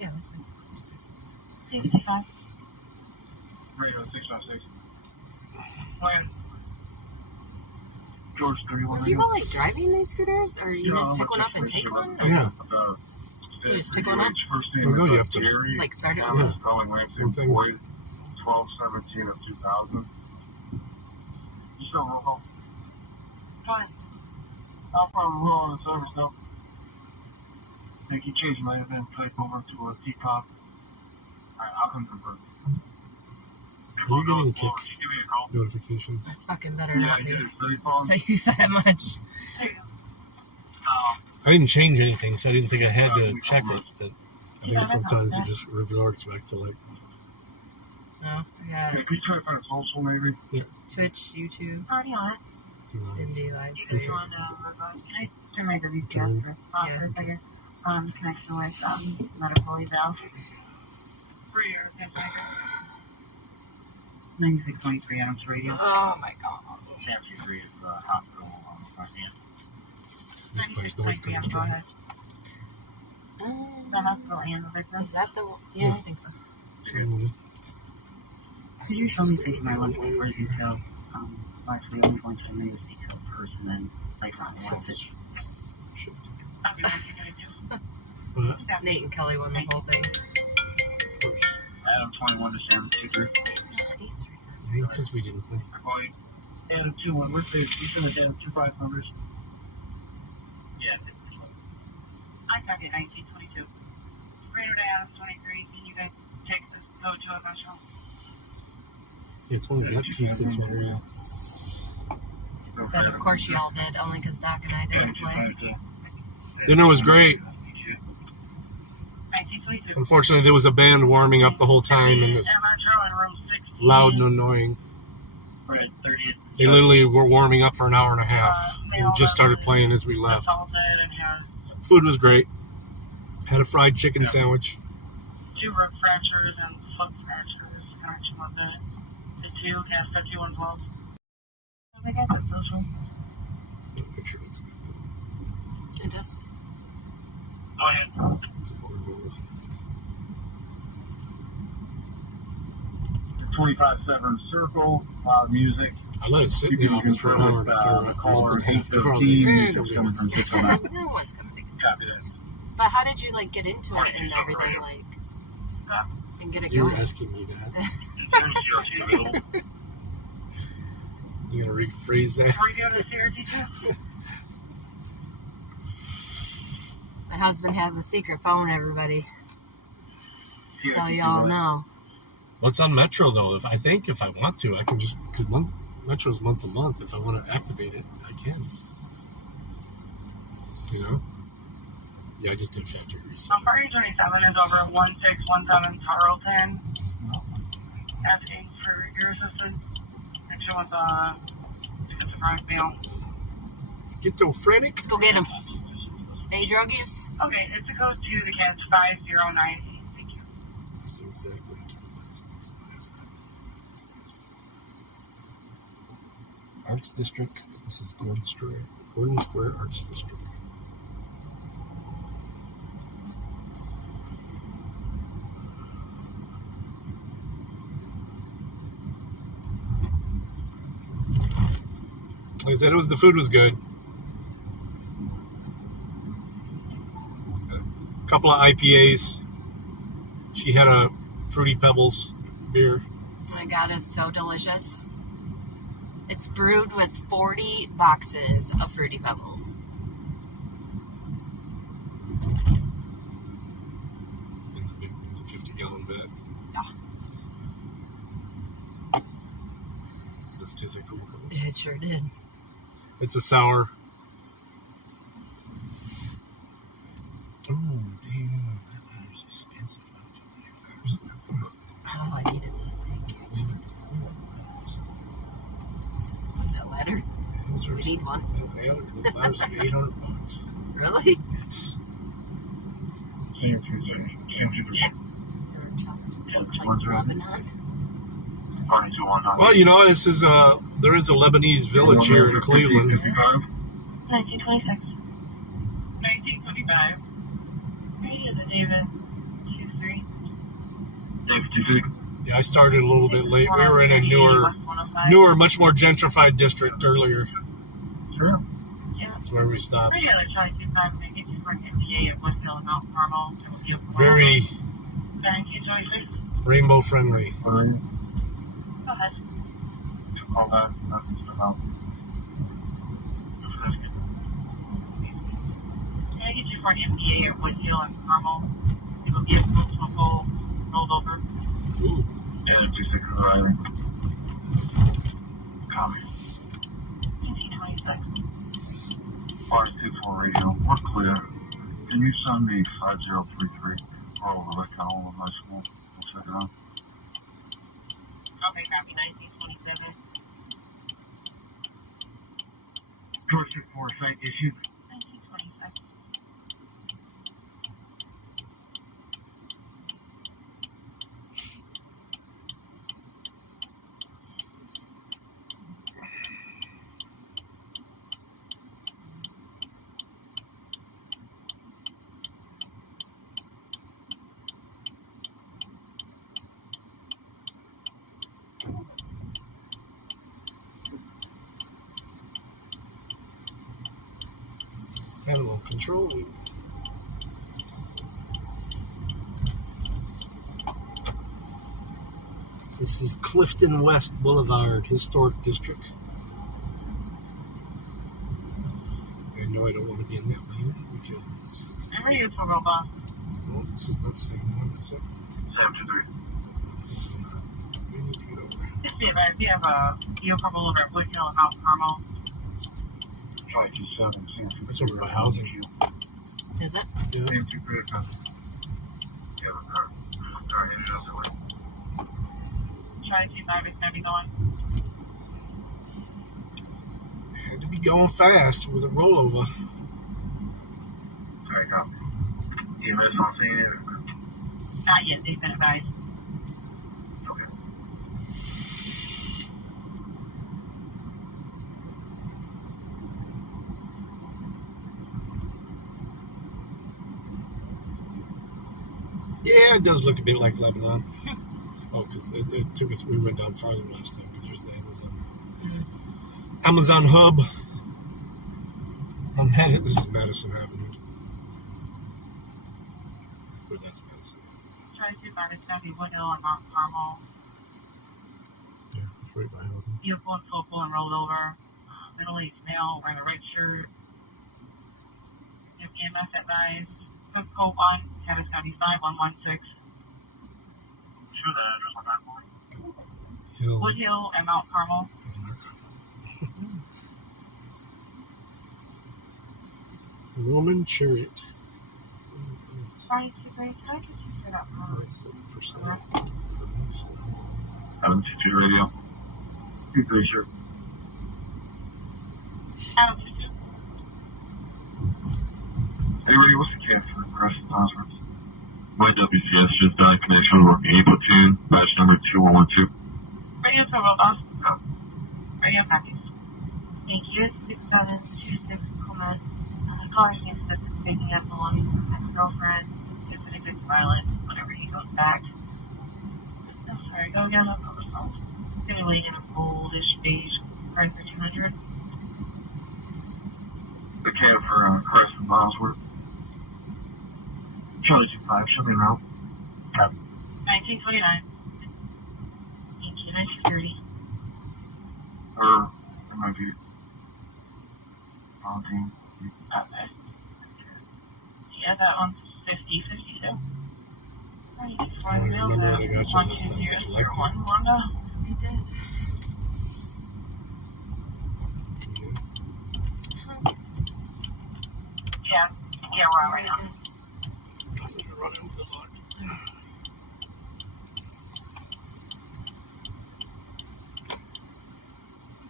Yeah, that's fine. 65. Radio 656. Plan. George 31. Are people like driving these scooters, or you just pick one up and take one? Or Yeah. you just pick one up? Well, no, you have to Like start it Yeah. with Calling Lansing Same thing. Boyd, 12/17 of 2000. You still roll call? Fine. I'll probably roll on the service though. I think he changed my event type over to a T-Cop. Alright, I'll come confirm. Are you getting kick Give me a call. notifications? I fucking better Yeah, not I be. did it 30 phone. Tell you that much. I didn't change anything, so I didn't think I had to check it. But I think Yeah, sometimes that's it just reverts back to like. No, I got Can you try to find a social maybe? Twitch, YouTube, Already on it. Indie Live. So you want to can I turn my WCS for Yeah. for a second? Connection with medical eval. 96.3 Adams Radio. Oh my god. Fancy 3 is hospital on the front end. This place north 96.3 comes Go straight. ahead. The hospital and the victim. Is that the one? Yeah, I think so. Same one. Could you show me please my one point where details? Actually, only going to me is detailed person and like on the message. Shift. Nate and Kelly won the whole thing. Adam 21 to Sam 23. Because we didn't play. Adam 21. What's the? You sent us Adam 25 numbers. Yeah. I got it 1922. Radar to Adams 23. Can you guys take this go to a national? It's only that piece that's wondering. Said, of course y'all did, only because Doc and I didn't play. Dinner was great. 1922. Unfortunately, there was a band warming up the whole time, and it was loud and annoying. Right, 30th. They literally were warming up for an hour and a half. And just started playing as we left. Food was great. Had a fried chicken sandwich. 2 rib fractures and foot fractures. Connection with the 2 gas 51 volts. I got that social. The picture looks like that. It does. Go ahead. It's a horrible. 25/7 circle, loud music. I let it sit in You the can office for an hour, confirm with caller a month and a half before I was 815. like, nobody wants this. No one's coming to get Copy this. that. But how did you like get into it and everything, like, and get it You were going? asking me that. CRT available. You gonna rephrase that? Are we doing a CRT too? My husband has a secret phone, everybody. So y'all know. What's on Metro though? If I want to, I can just because Metro's month to month. If I want to activate it, I can. You know? Yeah, I just did factory reset. So Party 27 is over at 1617 Tarleton. Asking for your assistance. Connection with schizophrenic male. Schizophrenic? Let's go get him. Any drug use? Okay, it's a code to the cat's 509. Thank you. That's exactly what I told last time. Arts District. This is Gordon Square Arts District. Like I said, the food was good. A couple of IPAs. She had a Fruity Pebbles beer. Oh my god, it's so delicious. It's brewed with 40 boxes of Fruity Pebbles. It's a 50-gallon bag. Yeah. Does it taste like Fruity Pebbles? It sure did. It's a sour. Oh, damn. That ladder's expensive. Oh, I needed that. Thank you. That ladder? We need one. That ladder's like $800. Really? Same to Choppers. It looks like Lebanon. Well, you know, there is a Lebanese village here in Cleveland. 1926. 1925. Radio to David Yeah, I started a little bit late. We were in a newer, much more gentrified district earlier. Sure. That's where we stopped. Very Very rainbow friendly. Go ahead. Call that. Can I get you for an MDA at Woodhill and Carmel? It will be a full rolled over. Ooh. Yeah, 26 arriving. Copy. 26. Bars 24 radio. We're clear. Can you send me 5033 or over the Column of my school? We'll check it out. Okay, copy 1927. George 4 site issue. 1927. Animal control. This is Clifton West Boulevard, Historic District. I know I don't want to be in that lane because... I'm ready for robot. Oh, this is not the same one, is it? 723. We need to get over. Just be advised, we have a vehicle over at Woodhill and Mount Carmel. Try 27. That's over by housing. Is it? Yeah. Same 2 clear time. Yeah, but sorry, headed out the way. Try 25 is going to be going. Had to be going fast with a rollover. Sorry, copy. EMS not seeing it? Not yet, they've been advised. Okay. Yeah, it does look a bit like Lebanon. Oh, because it took us, we went down farther last time because there's the Amazon hub. This is Madison Avenue. Or that's Madison. Try 25 is going to be Woodhill and Mount Carmel. Yeah, it's right by housing. Vehicle and focal and rolled over. Middle-aged male wearing a red shirt. EMS advised. Cook code 1, Caddis County 5116. Sure, that address on that one. Hill. Woodhill and Mount Carmel. Roman chariot. Sorry, can I just use that Oh, it's for sale. For this. 722 radio. 23, sure. Adam, just do. Hey, Ray, what's the cab for Crescent Osborne? My WCS just died connection with working A platoon, badge number 2112. Radio to robot. Yeah. Radio package. Thank you. 6726, comment. Caller seems to be picking up belonging to his ex-girlfriend. It's been a bit violent whenever he goes back. Oh, sorry, go again. I'll call the phone. It's going to be waiting in a goldish beige price for 200. The cab for Crescent Osborne. Charlie 25, show me around. 1929. Thank you. 1930. Or, it might be Valentine. Okay. Yeah, that one's 50-52. Right, before I mail remember that, when I got you last time, but you liked it. Wanda. I did. Yeah, we're on right now.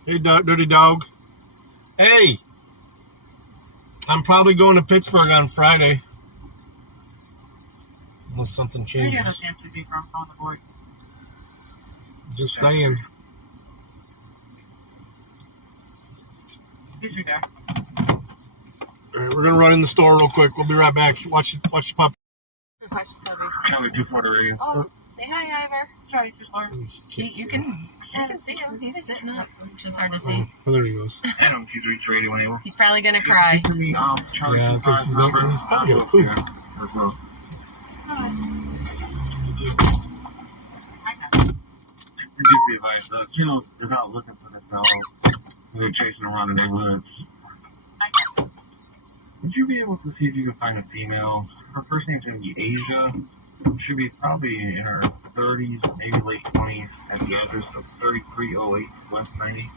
Hey, dirty dog. Hey! I'm probably going to Pittsburgh on Friday. Unless something I changes. got a chance to be from on the board. Just saying. Who's your dad? All right, we're going to run in the store real quick. We'll be right back. Watch the pup. question, Bobby. Charlie 240. Oh, say hi, Ivor. Sorry, just learn. You can see him. He's sitting up. Just hard to see. Oh, there he goes. Adam, he's reached radio when he will. He's probably gonna cry. Charlie Yeah, because he's probably gonna poop. Just be advised, the kennels is out looking for this dog. They're chasing around the neighborhoods. Would you be able to see if you can find a female? Her first name's going to be Asia. Should be probably in her 30s, maybe late 20s at the address of 3308 West 90.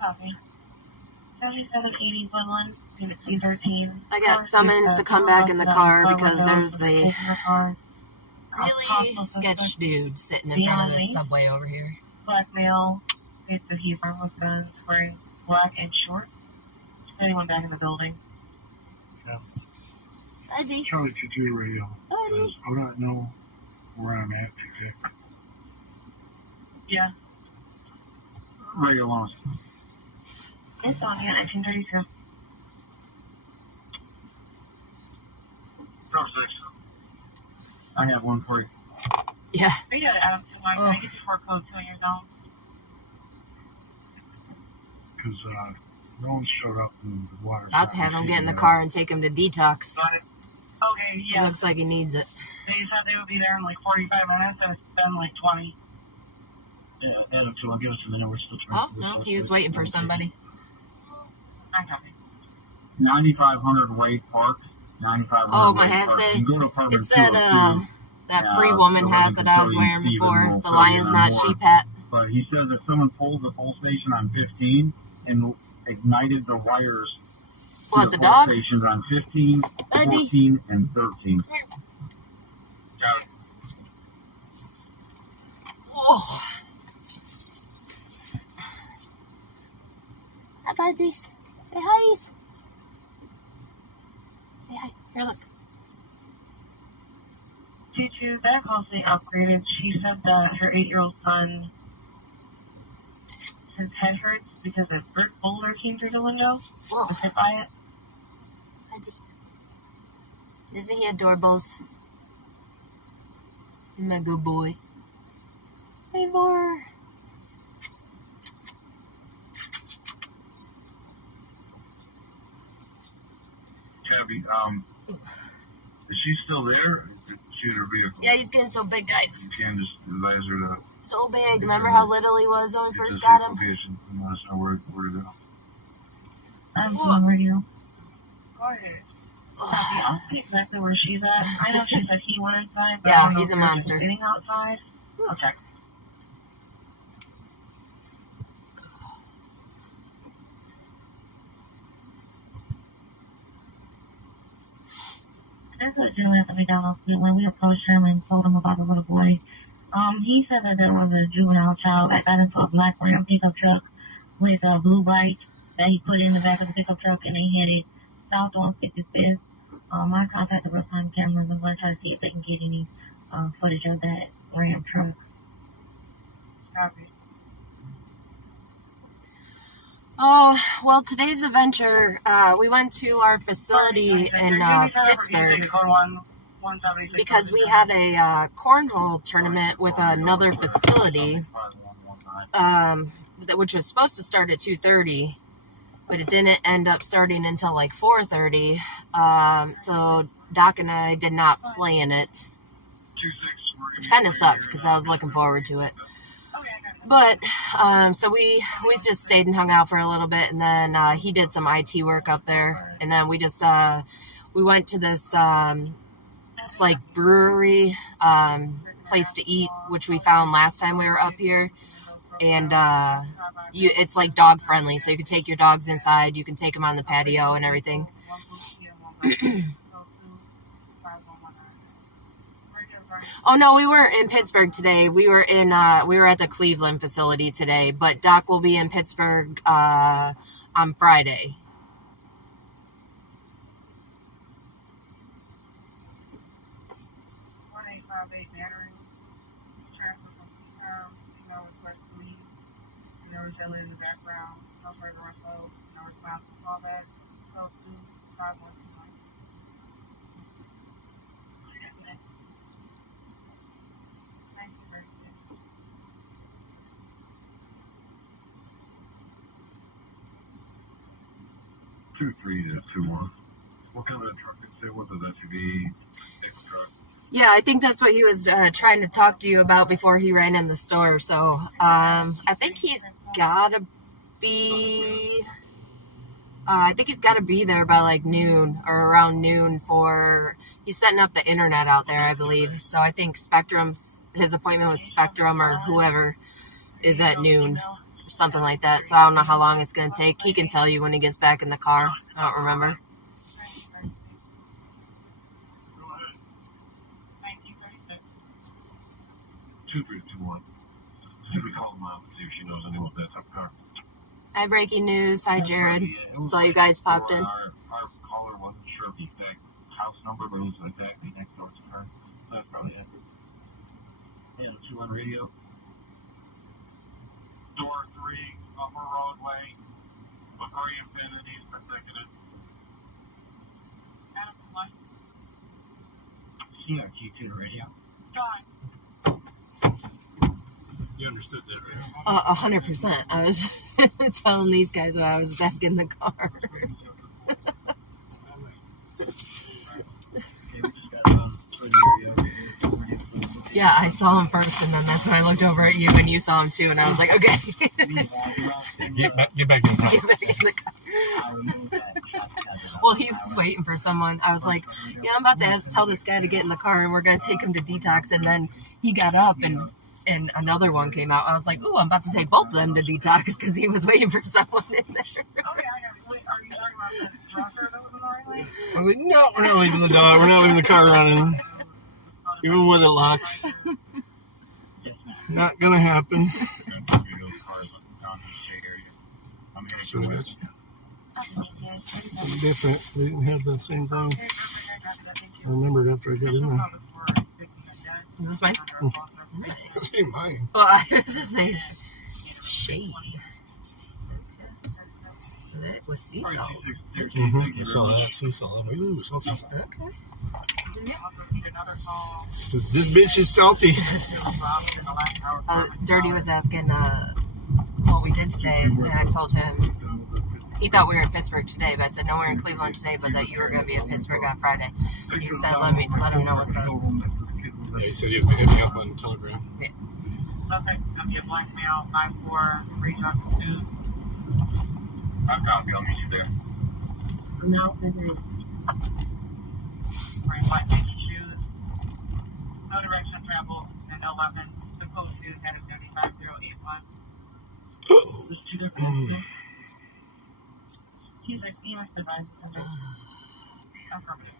Copy. 7780 Woodland, Unit C13. I got summons to come back in the car because there's a really sketch dude sitting in front of this subway over here. Black male, face of Hebron with guns, wearing black and short. Is anyone back in the building? Buddy. Charlie 22 radio. Buddy. I don't know where I'm at exactly. Yeah. Radio lost. It's on here, 1932. Number 6. I have one for you. Yeah. Are you Adam? Can I get your 4 code 2 on your zone? Because no one showed up in the water. About to have him get in the car and take him to detox. Got it. Okay, It yeah. looks like he needs it. They said they would be there in like 45 minutes, and it's been like 20. Yeah, Adam, so I'll give us a minute. We're still trying Oh, no, he was waiting for somebody. I copy. 9500 Wade Park. 9500 Oh, my Wade hat Park. say, You go to apartment it's that, 202, that free woman the hat lady that can I was tell you wearing Steven before. will The fill you Lion's in Not more. Sheep hat. But he says if someone pulled the pole station on 15 and ignited the wires to What, the the pole dog? stations on 15, Buddy. 14, and 13. Come here. Got it. Oh. Hi, buddies. Say hi. Hey, hi. Here, look. Due to that closely upgraded, she said that her 8-year-old son, his head hurts because a brick boulder came through the window. Whoa. Was hit by it. Buddy. Isn't he adorable? You're my good boy. Hey, more. Cabby, is she still there? She in her vehicle? Yeah, he's getting so big, guys. You can just advise her to So big. Remember how little he was when we get first this got him? location and let us know where to go. I'm Whoa. on radio. Go ahead. Copy. I'll see exactly where she's at. I know she said he went inside, but Yeah, I don't know he's if a they're monster. sitting outside. I'll check. There's a gentleman that we down off when we approached him and told him about the little boy. He said that there was a juvenile child that got into a black Ram pickup truck with a blue light that he put in the back of the pickup truck, and they headed south on 55th. I contacted real-time cameras. I'm going to try to see if they can get any footage of that Ram truck. Copy. Oh, well, today's adventure, we went to our facility in Pittsburgh because we had a cornhole tournament with another facility, which was supposed to start at 2:30, but it didn't end up starting until like 4:30. So Doc and I did not play in it, which kind of sucked because I was looking forward to it. But, so we just stayed and hung out for a little bit, and then, he did some IT work up there, and then we just, we went to this, it's like brewery, place to eat, which we found last time we were up here, and, it's like dog friendly, so you can take your dogs inside, you can take them on the patio and everything. Oh no, we weren't in Pittsburgh today. We were at the Cleveland facility today, but Doc will be in Pittsburgh on Friday. Two three to 2-1. What kind of truck did it say? Was it SUV? Big truck? Yeah, I think that's what he was trying to talk to you about before he ran in the store. So I think he's gotta be. I think he's got to be there by like noon or around noon for. He's setting up the internet out there, I believe. So I think his appointment with Spectrum or whoever is at noon. Something like that. So I don't know how long it's going to take. He can tell you when he gets back in the car. I don't remember. Two three to 2-1. Should we call Mom see if she knows anyone with that type of car? Hi, breaking news. Hi, Jared. Saw you guys popped in. Our caller wasn't sure of the exact house number, but it was exactly next door to her. So that's probably it. Yeah, the 2 on radio. Door 3, Upper Roadway, McCoy Infinity, consecutive. CRT to the radio. You understood that, right? 100%. I was telling these guys when I was back in the car. Yeah, I saw him first, and then that's when I looked over at you, and you saw him too, and I was like, okay. Get back in the car. Get back in the car. Well, he was waiting for someone. I was like, yeah, I'm about to tell this guy to get in the car, and we're going to take him to detox. And then he got up, and another one came out. I was like, ooh, I'm about to take both of them to detox because he was waiting for someone in there. I was like, no, we're not leaving the dog. We're not leaving the car running. Even with it locked. Not gonna happen. Something different. We didn't have that same thing. I remembered after I got in there. Is this mine? This ain't mine. Well, this is my shade. That was sea salt. Mm-hmm. I saw that sea salt. Ooh, salty. Okay. This bitch is salty. Dirty was asking what we did today, and I told him he thought we were in Pittsburgh today, but I said no, we're in Cleveland today, but that you were going to be in Pittsburgh on Friday. He said let him know what's up. Yeah, he said he was going to hit me up on Telegram. Yeah. Okay, gonna be a blackmail 5-4 retalk 2. I'll copy. I'll meet you there. No, wearing white Nike shoes. No direction travel and 11. The code is at 75081. There's 2 different. He's like, EMS device. Affirmative.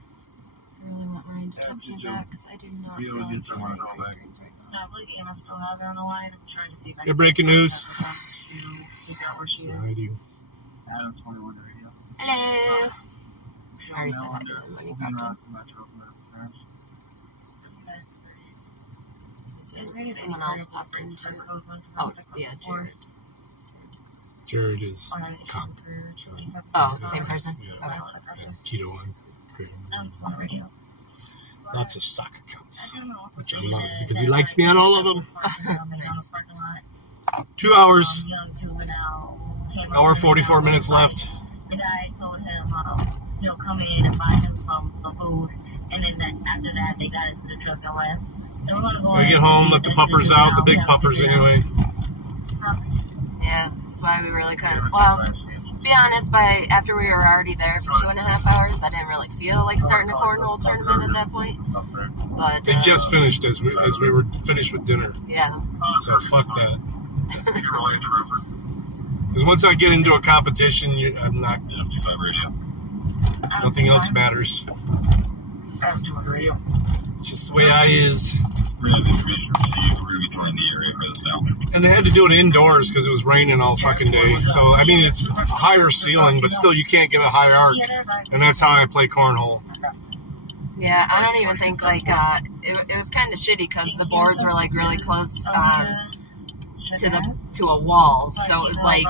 I really want Ryan to text me back because I do not know if I'm on my screens right now. I believe EMS still has her on the line. I'm trying to see if I Hey, breaking news. figure out where she is. I do. Adam's 21 radio. Hello. I already said hi to him when he popped in. Is someone else popped in too? Oh, yeah, Jared. Jared is conk. So, Oh, same person? Yeah. Okay. And keto and creating. Lots of sock accounts, which I love because he likes me on all of them. 2 hours. Hour 44 minutes left. The guy told him he'll come in and buy him some food, and then after that they got into the truck and left. So we're gonna go. We get home, let the puppers out, the big puppers anyway. Yeah, that's why we really couldn't. Well, to be honest, after we were already there for 2.5 hours, I didn't really feel like starting a cornhole tournament at that point. But They just finished as we were finished with dinner. Yeah. So fuck that. Because once I get into a competition, I'm not. Nothing else matters. It's just the way I is. And they had to do it indoors because it was raining all fucking day. So, I mean, it's a higher ceiling, but still you can't get a high arc. And that's how I play cornhole. Yeah, I don't even think, like, it was kind of shitty because the boards were, like, really close to a wall. So it was like,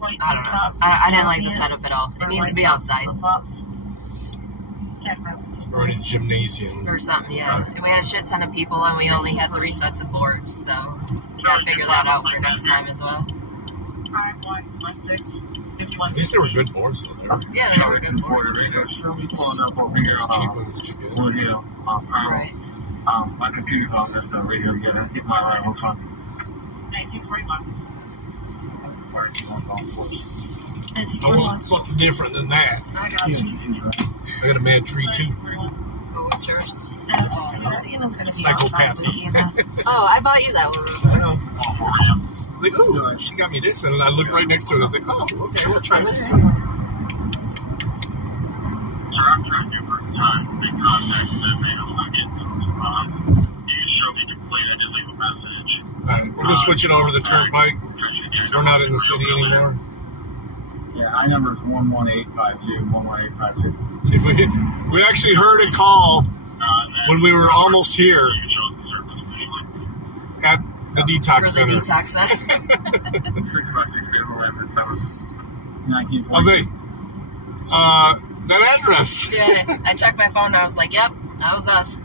I don't know. I didn't like the setup at all. It needs to be outside. Or in a gymnasium. Or something, yeah. And we had a shit ton of people, and we only had 3 sets of boards, so we gotta figure that out for next time as well. At least they were good boards, though. Yeah, they were good boards, for sure. Cheap ones that you get. Right. My computer's on this radio again. I get my line. What's on? Thank you very much. I want something different than that. I got you. I got a mad tree, too. Oh, what's yours? I'll see you in a second. Psychopathy. Oh, I bought you that one. I know. I was like, oh, she got me this. And then I looked right next to it. I was like, oh, okay, we'll try this, too. I'm trying to for time. Make contact with them, man. I'm not getting those. You can show me the plate. I just leave a message. Alright, we're going to switch it over to the turnpike. We're not in the city anymore. Yeah, I number is 11852, 11852. See if we actually heard a call when we were almost here at the detox For the center. detox center. I was like, that address. Yeah, I checked my phone and I was like, yep, that was us.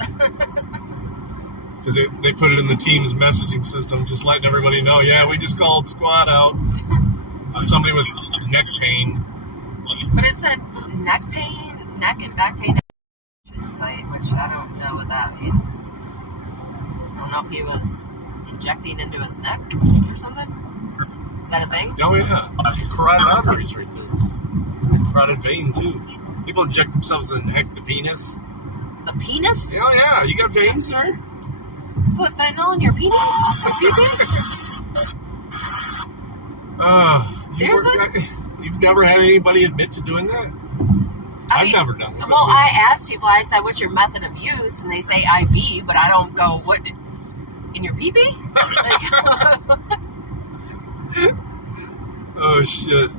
Because they put it in the team's messaging system, just letting everybody know, yeah, we just called squad out. Somebody with neck pain. But it said neck and back pain site, which I don't know what that means. I don't know if he was injecting into his neck or something. Is that a thing? Oh, yeah. Carotid arteries right there. Carotid vein, too. People inject themselves in the neck, the penis. The penis? Oh, yeah. You got veins there? Put fentanyl in your penis? Your pee-pee? Seriously? You've never had anybody admit to doing that? I've never done it. Well, I asked people, I said, what's your method of use? And they say IV, but I don't go, what, in your pee-pee? Like, oh, shit.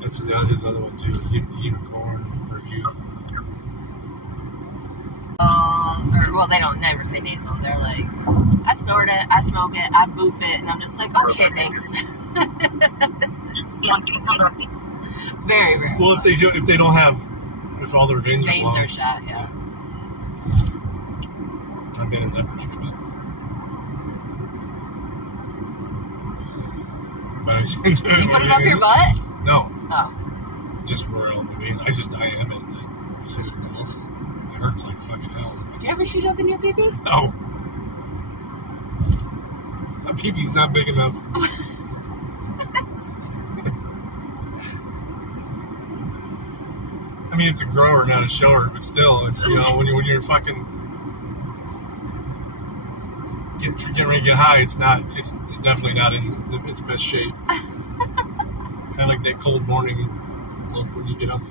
That's his other one, too. Unicorn review. Well, they don't never say nasal. They're like, I snort it, I smoke it, I boof it, and I'm just like, okay, thanks. Very rare. Well, if they don't have, if all their veins are shot, yeah. I've been in that predicament. But You put it up your butt? No. Oh. Just where I mean, I am it. Like, so it hurts like fucking hell. Did you ever shoot up in your pee-pee? No. My pee-pee's not big enough. I mean, it's a grower, not a shower, but still, it's, you know, when you're fucking getting ready to get high, it's definitely not in its best shape. Kind of like that cold morning look when you get up. You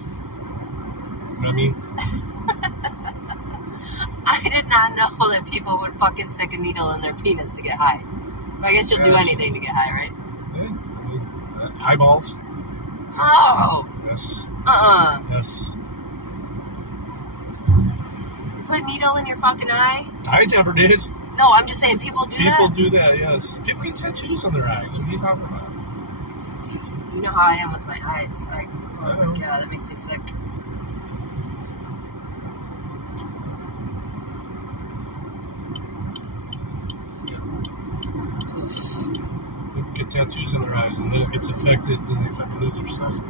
know what I mean? I did not know that people would fucking stick a needle in their penis to get high. I guess you'll do anything to get high, right? Yeah, I mean, eyeballs. Oh. Yes. Yes. You put a needle in your fucking eye? I never did. No, I'm just saying people do that. People do that, yes. People get tattoos on their eyes. What are you talking about? Dude, you know how I am with my eyes. Like, oh my god, that makes me sick. People get tattoos on their eyes and then it gets affected, then they fucking lose their sight.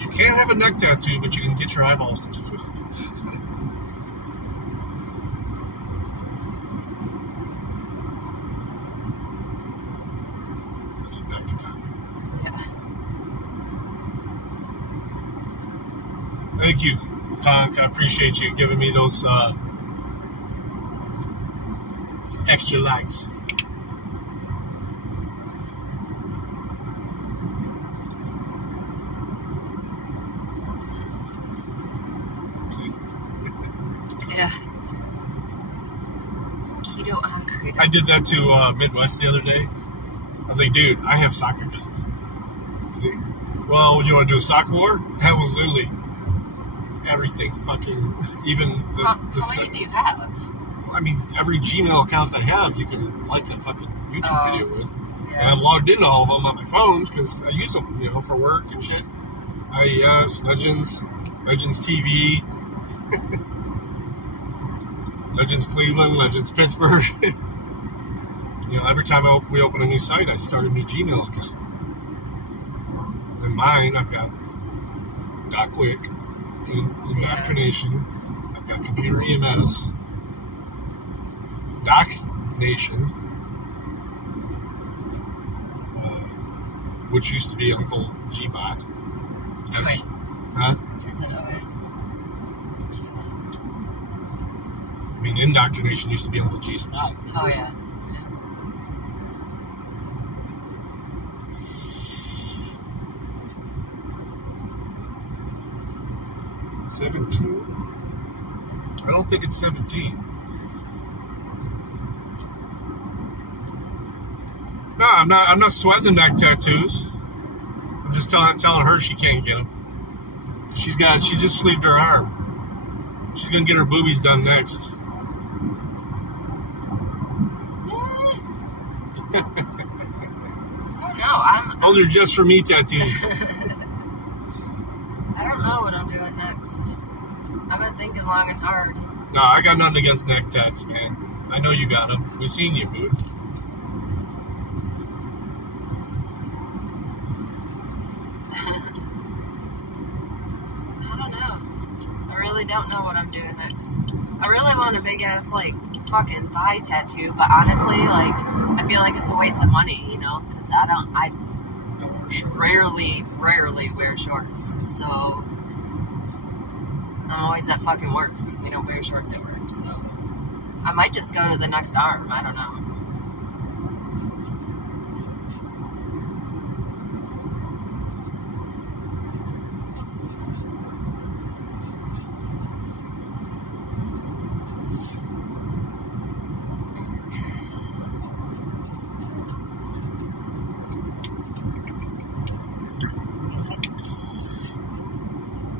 You can't have a neck tattoo, but you can get your eyeballs tattooed. Thank you, Conk. I appreciate you giving me those extra likes. See? Yeah. Keto on Credo. I did that to Midwest the other day. I was like, dude, I have soccer kids. He's like, well, you want to do a soccer war? That was literally everything. Fucking, even the... How many do you have? I mean, every Gmail account I have, you can like a fucking YouTube video with. Yeah. And I'm logged into all of them on my phones because I use them, you know, for work and shit. IES, Legends TV, Legends Cleveland, Legends Pittsburgh. You know, every time we open a new site, I start a new Gmail account. In mine, I've got .quick, inDOCtriNATION, I've got Computer EMS, DocNation, which used to be Uncle Gbot. Wait. Huh? Is it okay? I mean, inDOCtriNATION used to be Uncle G-Spot. Oh, yeah. 17? I don't think it's 17. No, I'm not sweating the neck tattoos. I'm just telling her she can't get them. She just sleeved her arm. She's gonna get her boobies done next. I don't know. Those are just for me tattoos. I don't know what I'm doing next. I've been thinking long and hard. No, I got nothing against neck tats, man. I know you got them. We've seen you, dude. I don't know. I really don't know what I'm doing next. I really want a big ass, like, fucking thigh tattoo, but honestly, like, I feel like it's a waste of money, you know? Because I rarely wear shorts. So, I'm always at fucking work. We don't wear shorts at work, so I might just go to the next arm. I don't know.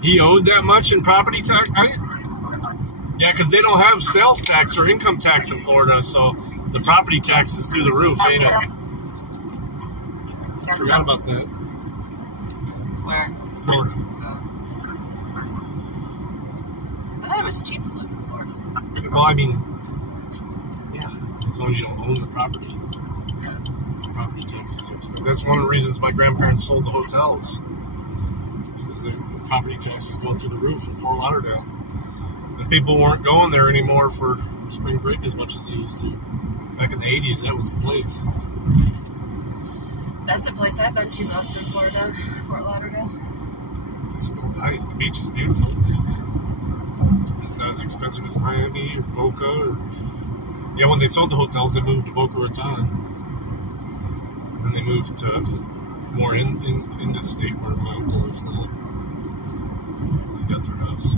He owed that much in property tax? Yeah, because they don't have sales tax or income tax in Florida, so the property tax is through the roof, ain't it? I forgot about that. Where? Florida. Oh. I thought it was cheap to live in Florida. Well, I mean, yeah, as long as you don't own the property. It's property taxes. But that's one of the reasons my grandparents sold the hotels. Because the property tax was going through the roof in Fort Lauderdale. And people weren't going there anymore for spring break as much as they used to. Back in the 80s, that was the place. That's the place I've been to most in Florida, Fort Lauderdale. It's still nice. The beach is beautiful. It's not as expensive as Miami or Boca. Yeah, when they sold the hotels, they moved to Boca Raton. Then they moved to more into the state where my uncle lives now. He's got their house.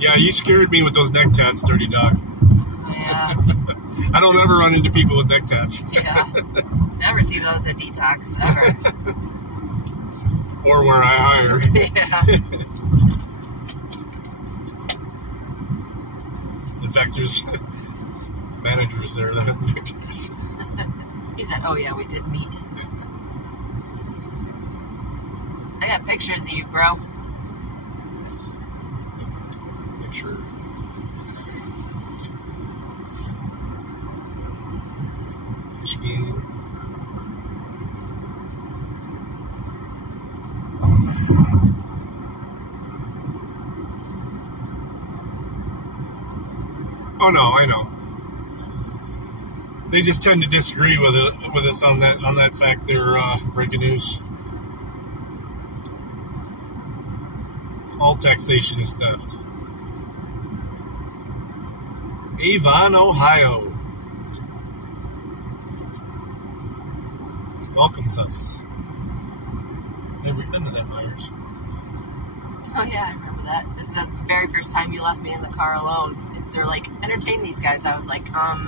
Yeah, you scared me with those neck tats, Dirty Doc. Yeah. I don't ever run into people with neck tats. Yeah. Never see those at Detox, ever. Or where I hire. Yeah. In fact, there's managers there that have neck tats. He said, oh yeah, we did meet. I got pictures of you, bro. Picture. Michigan. Oh no, I know. They just tend to disagree with us on that fact. They're breaking news. All taxation is theft. Avon, Ohio welcomes us. Hey, we've been to that, Myers. Oh yeah, I remember that. This is the very first time you left me in the car alone. They're like, entertain these guys. I was like, hi.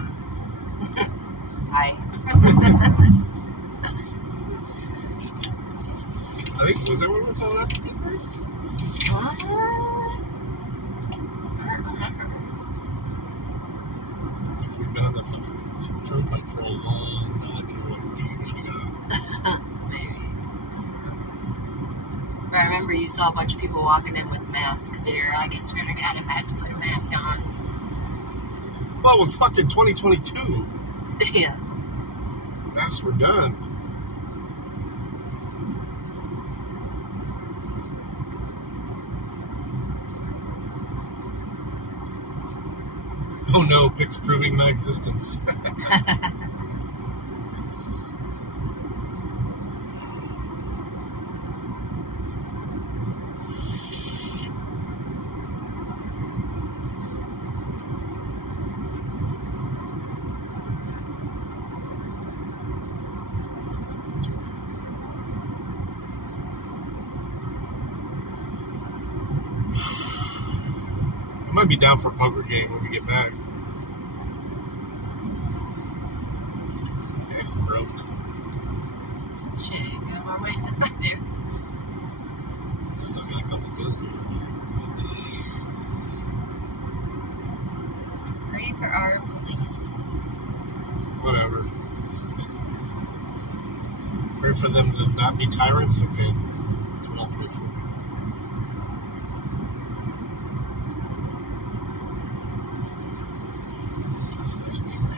I think, was that what we're calling after Pittsburgh? What? I don't remember. Because we've been on the fucking turnpike for a long time, and we're like, you need to go. Maybe. But I remember you saw a bunch of people walking in with masks, and you're like, I swear to God, if I had to put a mask on. Well, it was fucking 2022. Yeah. Masks were done. Oh no, Pic's proving my existence. I might be down for a poker game when we get back. Daddy's broke. Shit, you got more money than I do. I still got a couple bills here. Pray for our police. Whatever. Pray for them to not be tyrants? Okay. That's what I'll pray for. That's a nice beaver.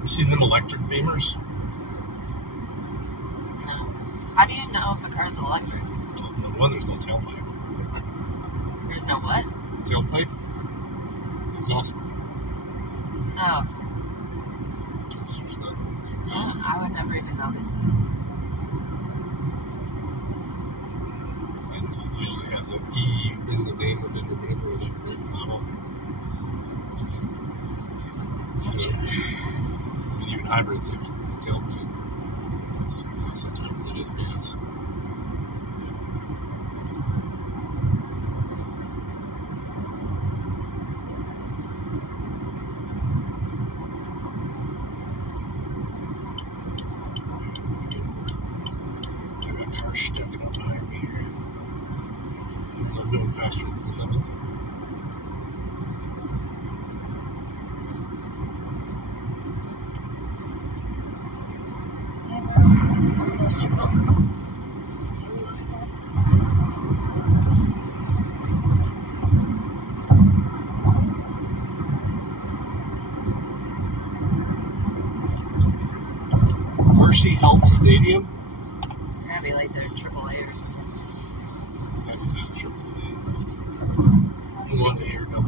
You seen them electric beamers? No. How do you know if a car's electric? The one, there's no tailpipe. There's no what? Tailpipe? Exhaust. Oh. There's not Oh, exhaust. I would never even notice that. And it usually has an E in the name of it or whatever with that great model. Gotcha. And even hybrids have tailpipe. Sometimes it is gas. I got cars stuck up behind me here. I'm going faster than the limit. Mercy Health Stadium? It's gotta be like their AAA or something. That's not AAA. 1A or AA. Oh,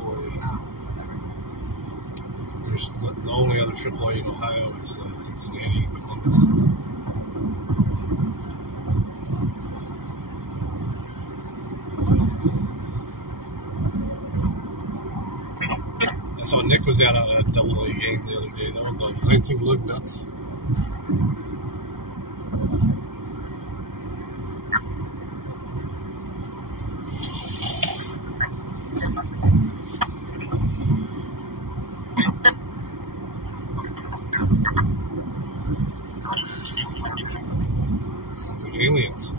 whatever. There's the only other AAA in Ohio is Cincinnati and Columbus. I saw Nick was at a AA game the other day. That was the Lansing Lug Nuts. Sounds like aliens.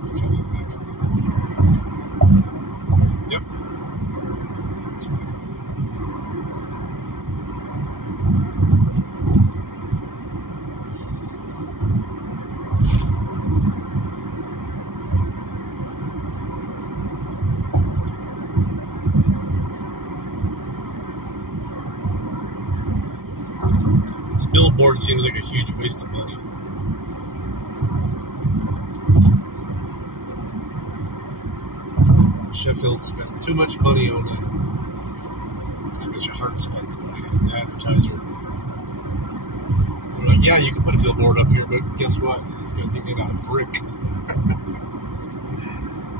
Let's get it back up. Yep. It's back up. This billboard seems like a huge waste of money. Sheffield spent too much money on that. I bet your heart spent the money on the advertiser. They're like, yeah, you can put a billboard up here, but guess what? It's going to be made out of brick.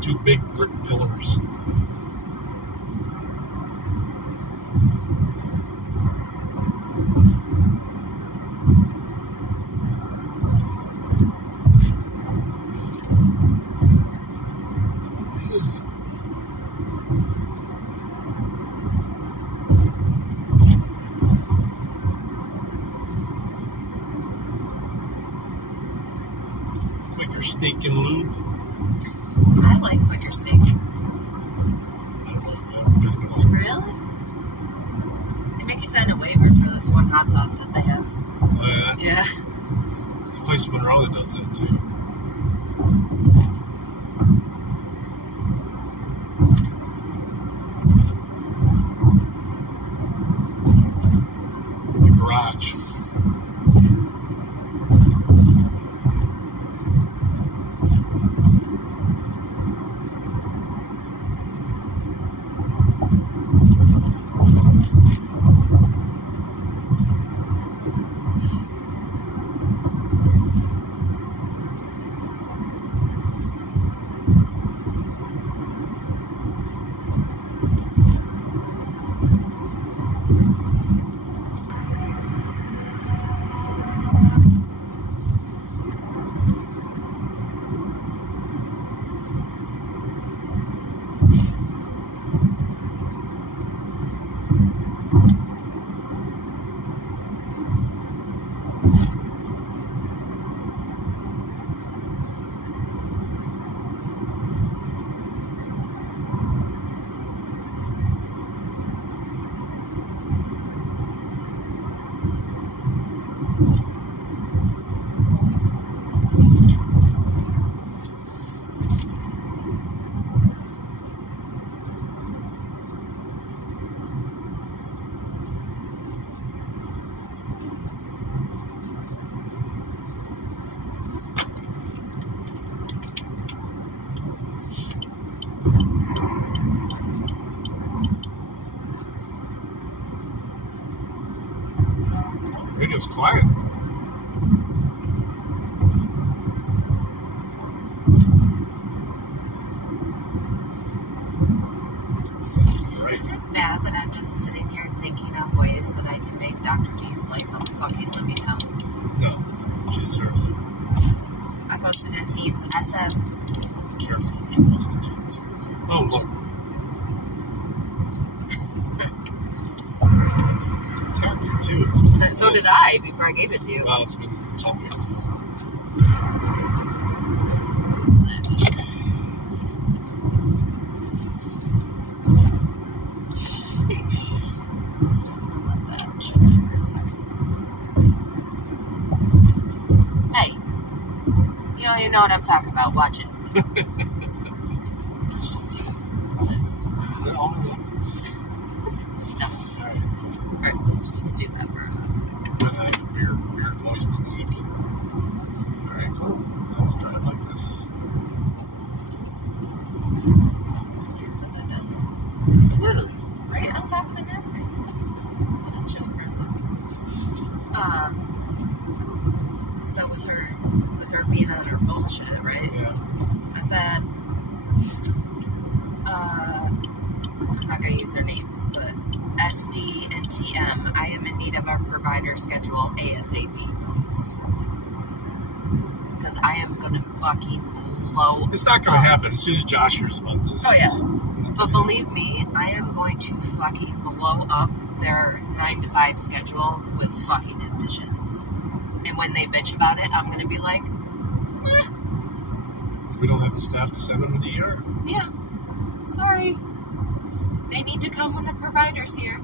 2 big brick pillars. Quaker Steak and Lube. I like Quaker Steak. I don't know if you've ever been to one. Really? They make you sign a waiver for this one hot sauce that they have. Yeah. Yeah. The place in Monroe that does that too. The garage. Radio's quiet. Right. Is it bad that I'm just sitting here thinking of ways that I can make Dr. D's life a fucking living hell? No, she deserves it. I posted in Teams. I said, Careful, she posted tweets. Oh, look. Tapped it too. so did I before I gave it to you. Wow, it's been jumping. Just gonna let that chill for a second. Hey, you don't even know what I'm talking about. Watch it. Let's just do this. Is that all the evidence? No. Alright, let's just do that for a hot second. Then I have a beard moist and weak. Alright, cool. Let's try it like this. You can set that down. Where? Right on top of the napkin. Let it chill for a second. So with her being on her bullshit, right? Yeah. I said, I'm not gonna use their names, but SD and TM, I am in need of a provider schedule ASAP, please. Because I am gonna fucking blow. It's not gonna happen as soon as Josh hears about this. Oh, yeah. It's not gonna But believe me, I am going to fucking blow up their 9 to 5 schedule with fucking admissions. And when they bitch about it, I'm gonna be like, We don't have the staff to send them to the ER. yeah, sorry. They need to come when a provider's here.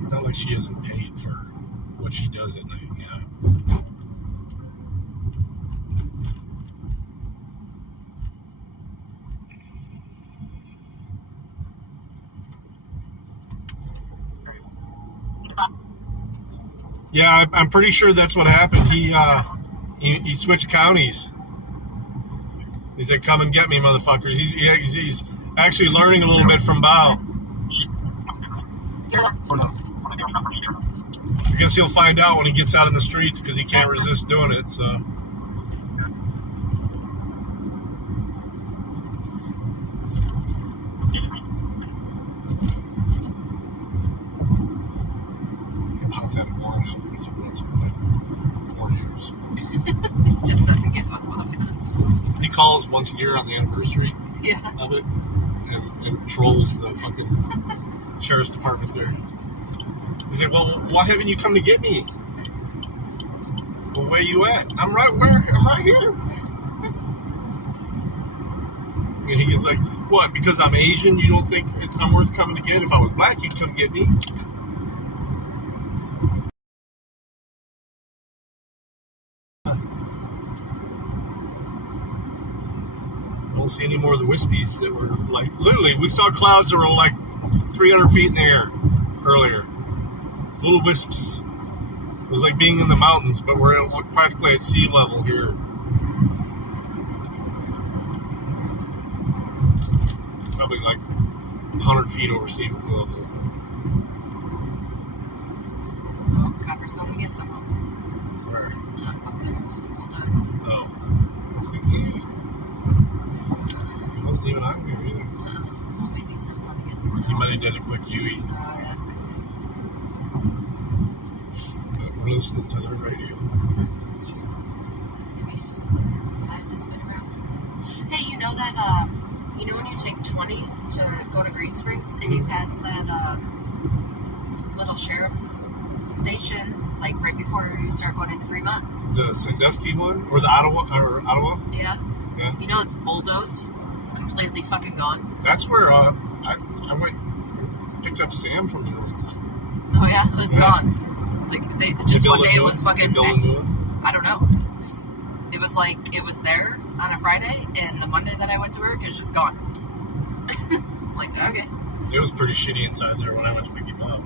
It's not like she isn't paid for what she does at night, yeah. Yeah, I'm pretty sure that's what happened. He He switched counties. He said, "Come and get me, motherfuckers." He's actually learning a little bit from Bao. I guess he'll find out when he gets out in the streets because he can't resist doing it. So. How's that more now for his runs for like 4 years? Just so I can get my fuck. He calls once a year on the anniversary of it and trolls the fucking sheriff's department there. He's like, "Well, why haven't you come to get me?" "Well, where you at?" I'm right here. And he gets like, "What, because I'm Asian, you don't think I'm worth coming to get? If I was black, you'd come get me." I don't see any more of the wispies that were like, literally, we saw clouds that were like 300 feet in the air earlier. Little wisps. It was like being in the mountains, but we're practically at sea level here. Probably like 100 feet over sea level. Oh, Copper's going to get someone. Where? Up there. He's pulled up. Oh. That's like, yeah. It wasn't even on here either. Well, maybe he's going to get someone else. He might have did a quick Yui. Oh, yeah. We're listening to their radio. That's true. Maybe he just decided to spin around. Hey, you know that, you know when you take 20 to go to Green Springs and you pass that, little sheriff's station, like right before you start going into Fremont? The Sandusky one? Or the Ottawa? Yeah. Yeah. You know it's bulldozed? It's completely fucking gone. That's where, I went and picked up Sam from there one time. Oh yeah? It was gone. Like, just one day it was fucking... I don't know. It was like, it was there on a Friday, and the Monday that I went to work, it was just gone. Like, okay. It was pretty shitty inside there when I went to pick him up.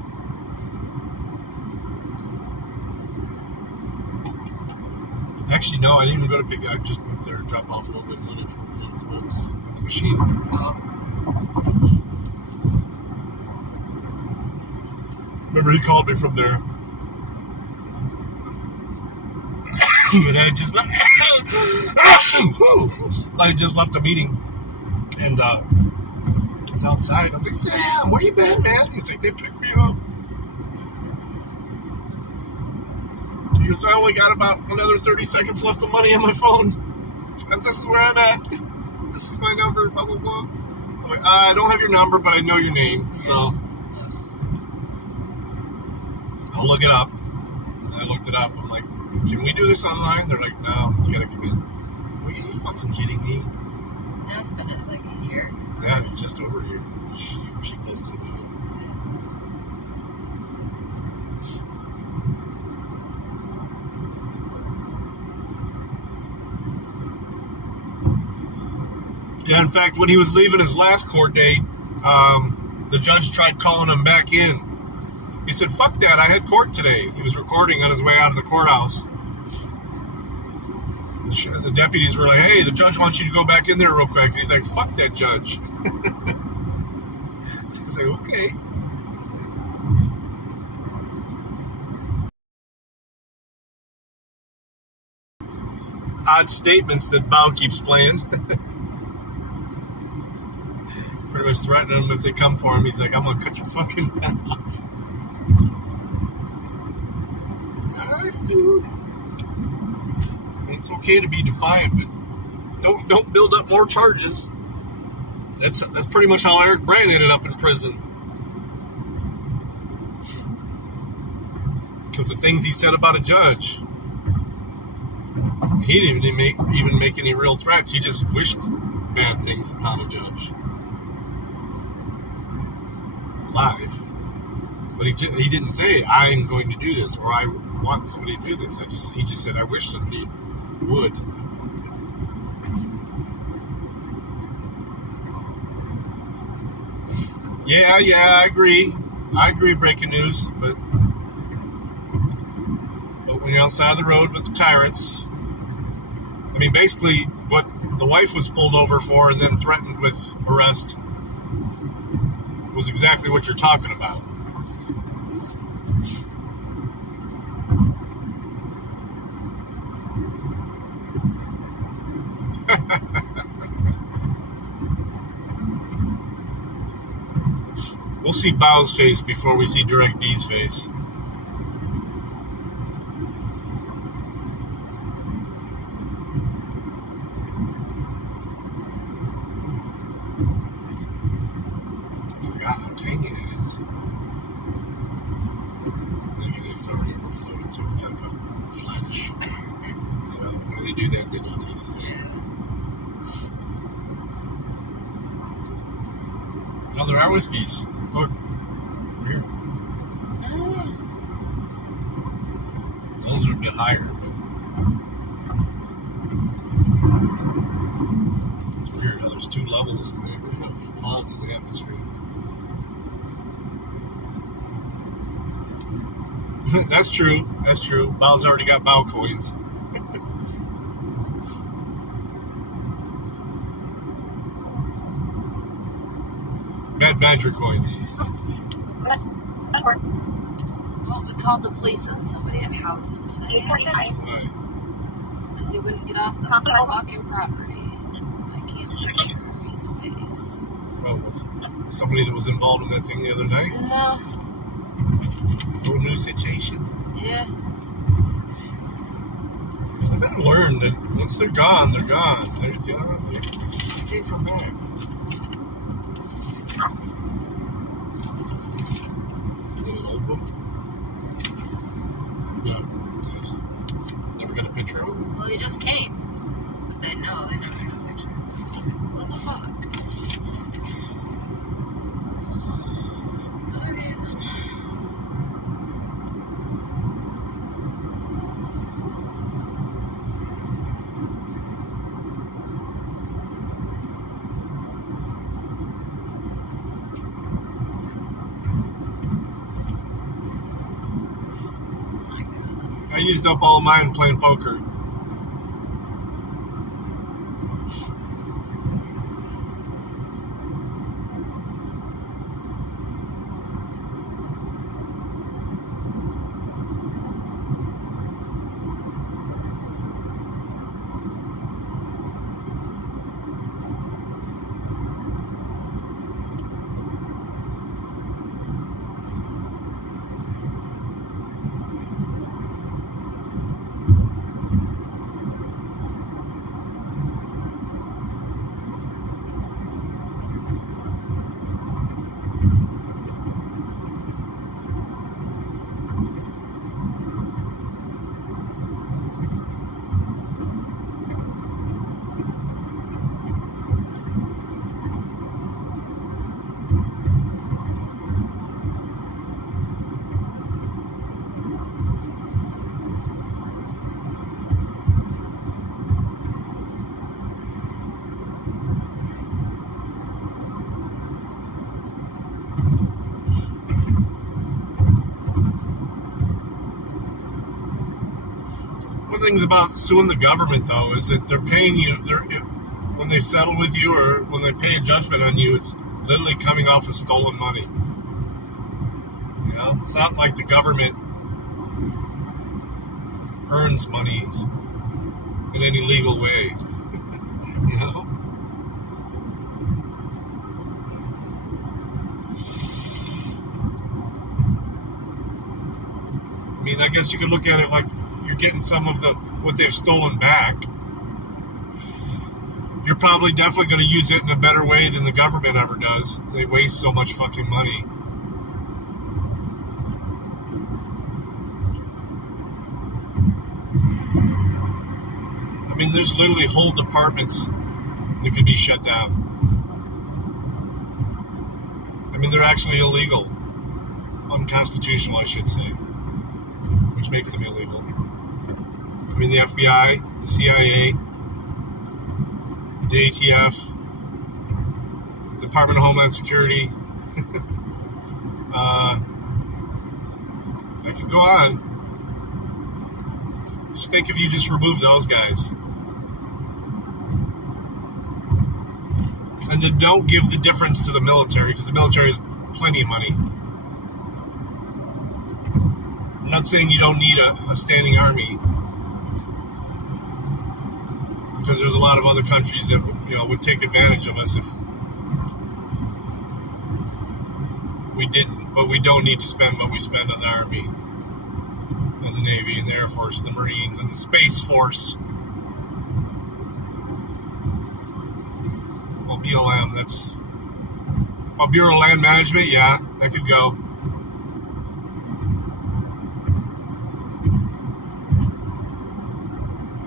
Actually, no, I didn't even go to pick it up. I just went there to drop off a little bit of money for his books at the machine. Remember, he called me from there. And I just left a meeting, and I was outside. I was like, "Sam, where you been, man?" He's like, "They picked me up." He goes, "I only got about another 30 seconds left of money on my phone, and this is where I'm at. This is my number, blah, blah, blah." I'm like, "I don't have your number, but I know your name, so I'll look it up." And I looked it up. I'm like, "Can we do this online?" They're like, "No, you gotta come in." Are you fucking kidding me? Now it's been like a year. Yeah, just over a year. She pissed him out. Yeah, in fact, when he was leaving his last court date, the judge tried calling him back in. He said, "Fuck that, I had court today." He was recording on his way out of the courthouse. The deputies were like, "Hey, the judge wants you to go back in there real quick." And he's like, "Fuck that judge." He's like, "Okay." Odd statements that Bao keeps playing. Pretty much threatening them if they come for him. He's like, "I'm gonna cut your fucking head off." Alright, dude. It's okay to be defiant, but don't build up more charges. That's pretty much how Eric Brand ended up in prison. Because the things he said about a judge. He didn't even make any real threats. He just wished bad things upon a judge. Live. But he didn't say, "I'm going to do this," or "I want somebody to do this." He just said, "I wish somebody would." Yeah, I agree. Breaking news, but when you're on the side of the road with the tyrants, I mean, basically, what the wife was pulled over for and then threatened with arrest was exactly what you're talking about. We'll see Bow's face before we see Direct D's face. I forgot how tangy it is. Again, it's already overflowing, so it's kind of a flattish. When they do that, then he tastes it. Oh, there are whiskeys. Look. Here. Those are a bit higher, but it's weird how there's 2 levels in there of clouds in the atmosphere. That's true. That's true. Bow's already got Bow coins. Bad Badger coins. Well, we called the police on somebody at housing today. Because he wouldn't get off the fucking property. I can't picture his face. Well, was it somebody that was involved in that thing the other night? No. Little new situation. Yeah. I better learn that once they're gone, they're gone. They can't come back. Never got a picture of him. Well, he just came. But they never got a picture. What the fuck? Okay then. I used up all mine playing poker. One of the things about suing the government, though, is that they're paying you. When they settle with you or when they pay a judgment on you, it's literally coming off of stolen money. You know, it's not like the government earns money in any legal way. You know. I mean, I guess you could look at it like you're getting some of what they've stolen back. You're probably definitely going to use it in a better way than the government ever does. They waste so much fucking money. I mean, there's literally whole departments that could be shut down. I mean, they're actually illegal. Unconstitutional, I should say. Which makes them illegal. I mean, the FBI, the CIA, the ATF, Department of Homeland Security. I could go on. Just think if you just remove those guys. And then don't give the difference to the military, because the military has plenty of money. I'm not saying you don't need a standing army, because there's a lot of other countries that would take advantage of us if we didn't. But we don't need to spend what we spend on the Army, and the Navy, and the Air Force, and the Marines, and the Space Force. Well, BLM, Bureau of Land Management, yeah, that could go.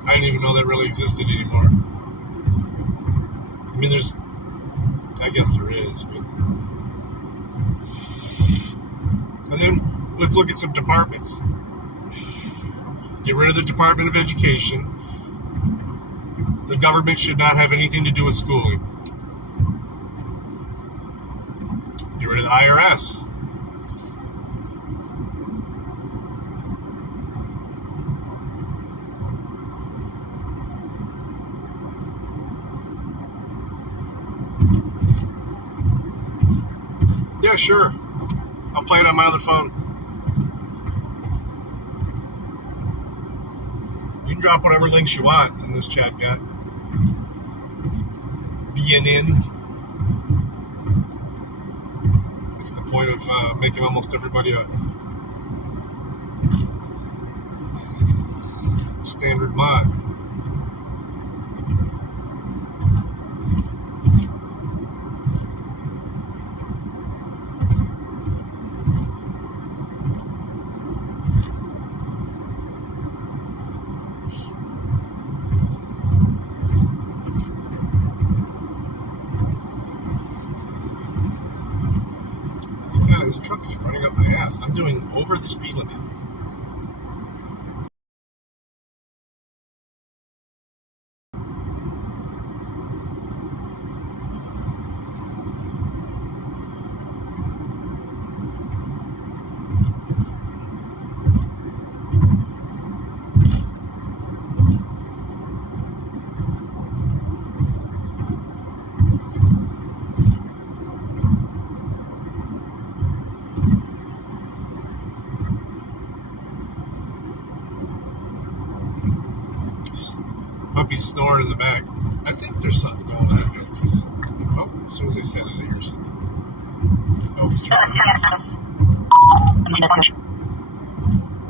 I didn't even know that really existed anymore. I mean, I guess there is, but. And then, let's look at some departments. Get rid of the Department of Education. The government should not have anything to do with schooling. Get rid of the IRS. Yeah, sure. I'll play it on my other phone. You can drop whatever links you want in this chat, guy. BNN. That's the point of making almost everybody a standard mod. This truck is running up my ass. I'm doing over the speed limit. Puppy's snoring in the back. I think there's something going on here. Oh, as soon as I said it, I hear something. Oh, it's trying.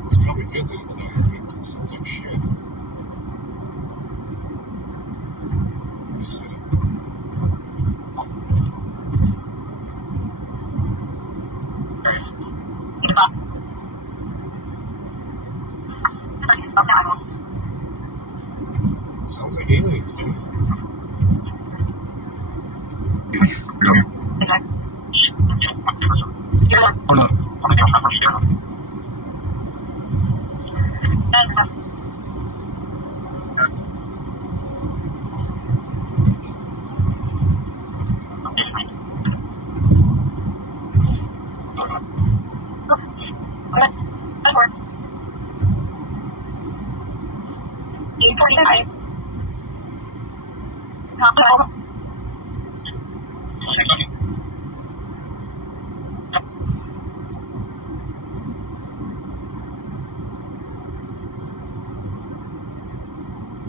It's probably good that it will not hear me, because it sounds like shit. You said it. Sounds like aliens, dude.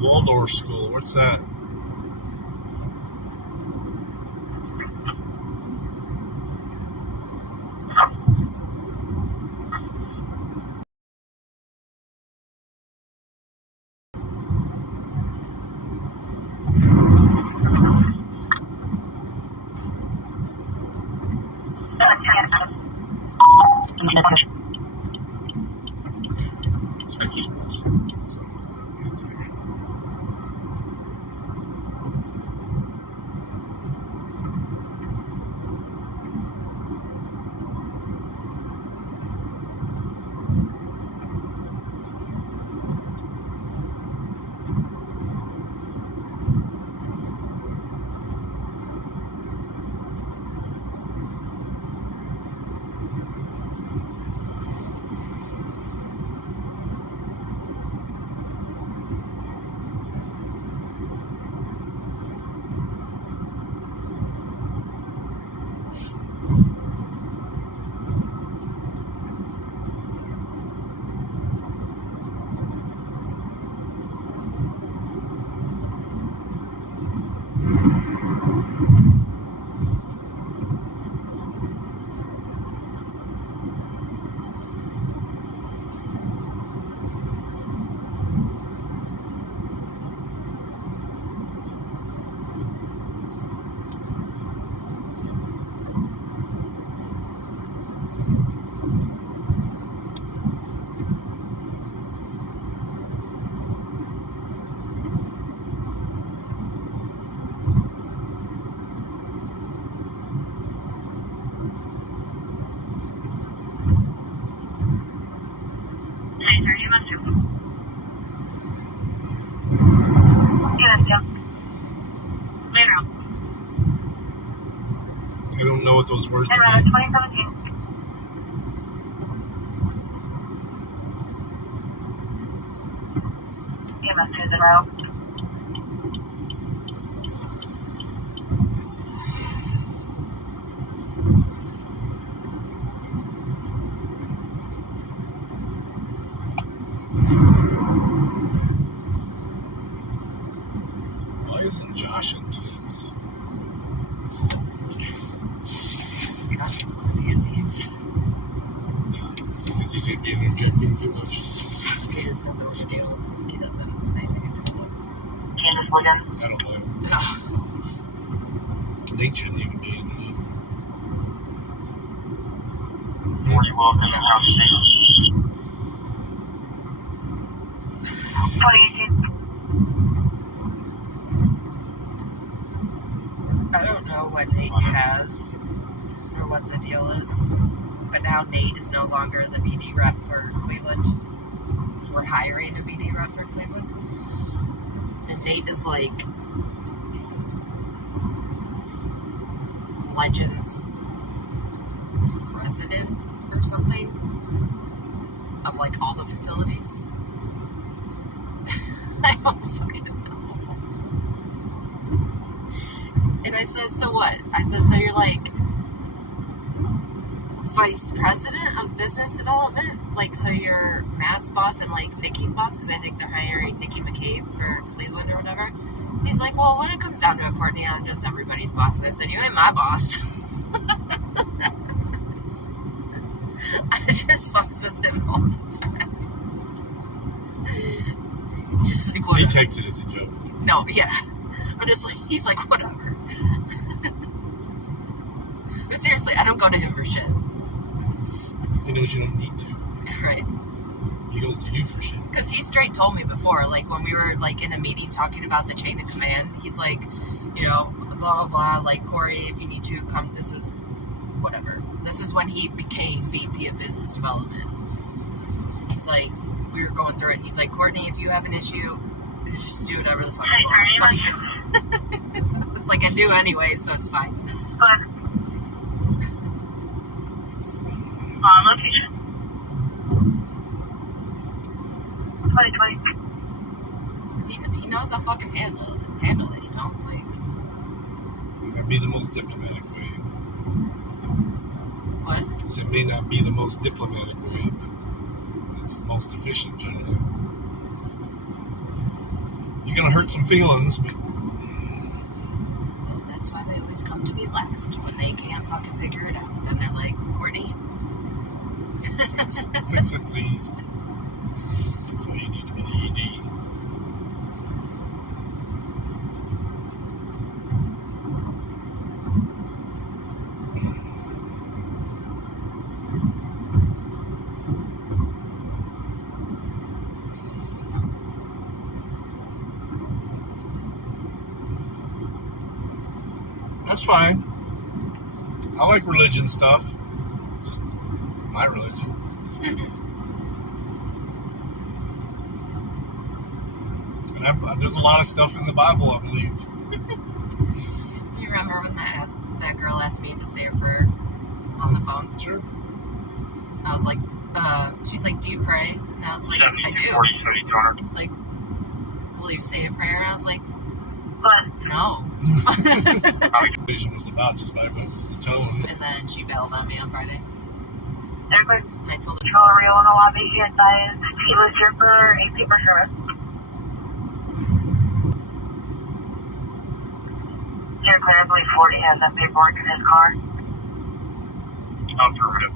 Waldorf School, what's that? I don't know what those words And mean. 2017. EMS is en route. Why isn't Josh in Teams? Gosh, be in Teams. Is he just being interjecting too much? He just doesn't want to deal. He doesn't have anything to do with it. Candace William. I don't know. No. Nate shouldn't even be in there. Morning, welcome to House State. 2018. I don't know what Nate has or what the deal is, but now Nate is no longer the BD rep for Cleveland. We're hiring a BD rep for Cleveland. And Nate is like Legends president or something of like all the facilities. I don't fucking know. And I said, so what? I said, so you're like vice president of business development? Like, so you're Matt's boss and like Nikki's boss? Because I think they're hiring Nikki McCabe for Cleveland or whatever. He's like, well, when it comes down to it, Courtney, I'm just everybody's boss. And I said, you ain't my boss. I just fucks with him all the time. Just like, whatever. He takes it as a joke. No, yeah. I'm just like, he's like, whatever. But seriously, I don't go to him for shit. He knows you don't need to. Right. He goes to you for shit. Because he straight told me before, like, when we were, like, in a meeting talking about the chain of command, he's like, you know, blah, blah, blah, like, Corey, if you need to come, this was, whatever. This is when he became VP of Business Development. He's like, we were going through it, and he's like, Courtney, if you have an issue, just do whatever the fuck you want. Like, it's like, I do anyway, so it's fine. Good. Location. 2020. He knows I'll fucking handle it, you know? Like, It may be the most diplomatic way. what? It may not be the most diplomatic way, but it's the most efficient generally. You're gonna hurt some feelings, but Well, that's why they always come to me last. When they can't fucking figure it out, then they're like, Courtney. fix it, please. So you need to be the ED. That's fine. I like religion stuff. Just my religion. And there's a lot of stuff in the Bible, I believe. You remember when that girl asked me to say a prayer on the phone? Sure. I was like, she's like, do you pray? And I was like, I do. She's like, will you say a prayer? And I was like, Good. no. The vision was about just by the tone. And then she bailed on me on Friday. Airport And I told her, control Rio in the lobby. He advised he was here for a paper service. You're clear. I believe 40 has that paperwork in his car. Affirmative.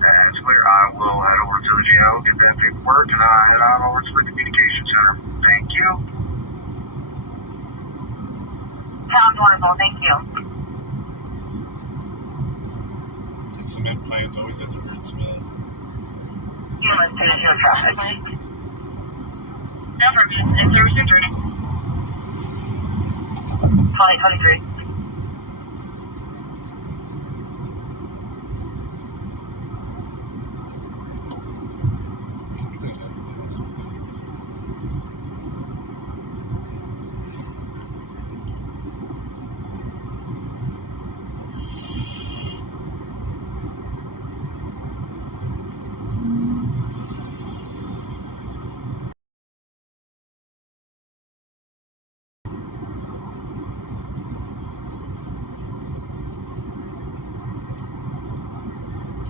That's clear. I will head over to the jail, get that paperwork, and head on over to the communication center. Thank you. Sounds wonderful. Thank you. The cement plant always has a weird smell. that's a cement plant. No problem. In service returning. 2023.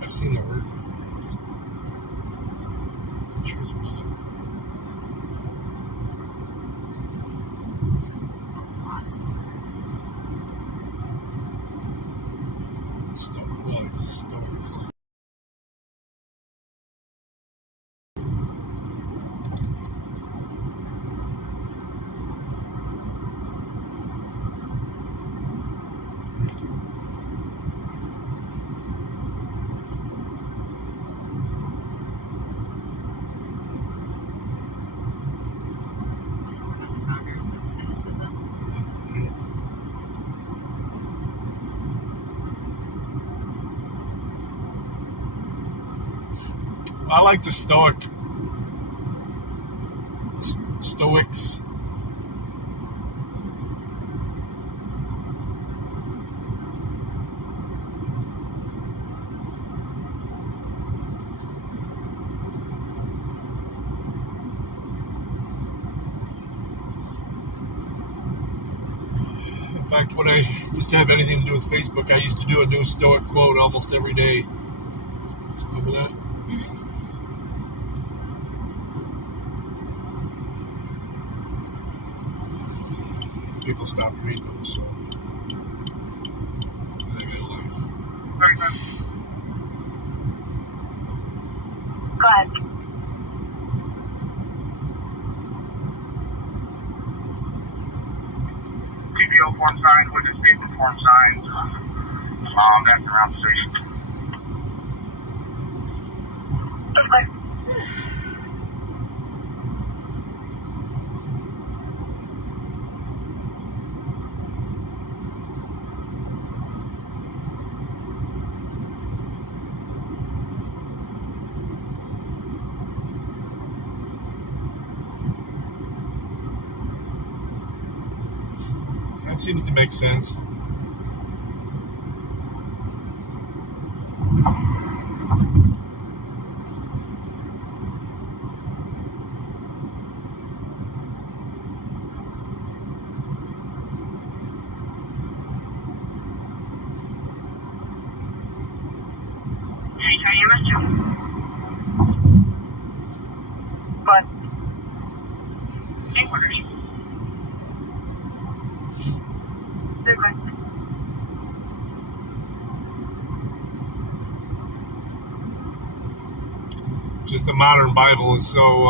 I've seen the word before. Just not sure the meaning. It's a philosopher. Well, he was a Stoic philosopher. One of the founders of cynicism. I like the Stoics. In fact, when I used to have anything to do with Facebook, I used to do a new Stoic quote almost every day. Remember that? People stopped reading them, so they get a life. Go ahead. TPO form signs, witness statement form signs. That's around the station. Okay. That seems to make sense. But Just the modern Bible is so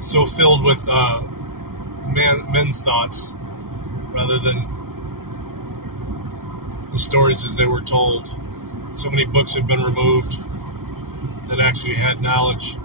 so filled with men's thoughts rather than the stories as they were told. So many books have been removed that actually had knowledge.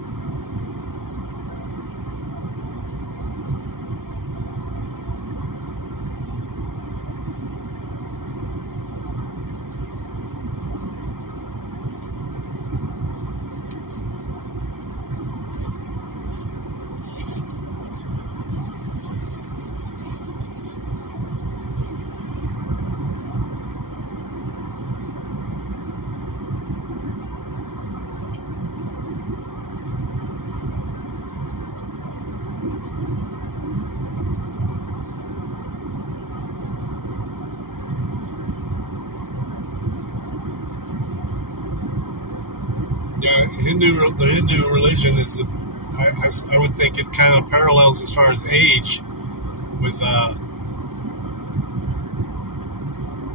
Yeah, the Hindu religion is, I would think it kind of parallels as far as age with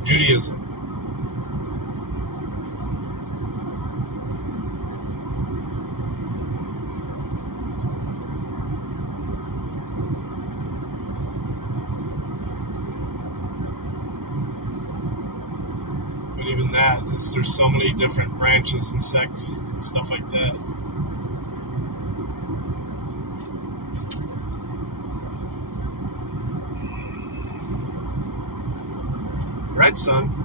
Judaism. But even that, there's so many different branches and sects and stuff like that. Right, son?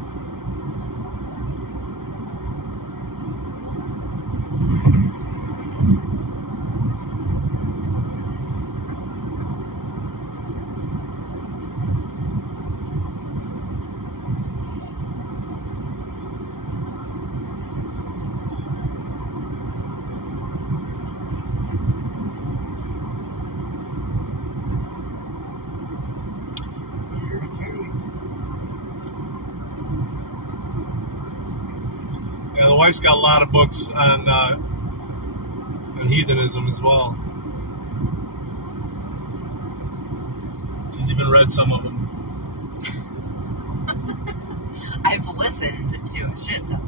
wife's got a lot of books on heathenism as well. She's even read some of them. I've listened to a shit ton.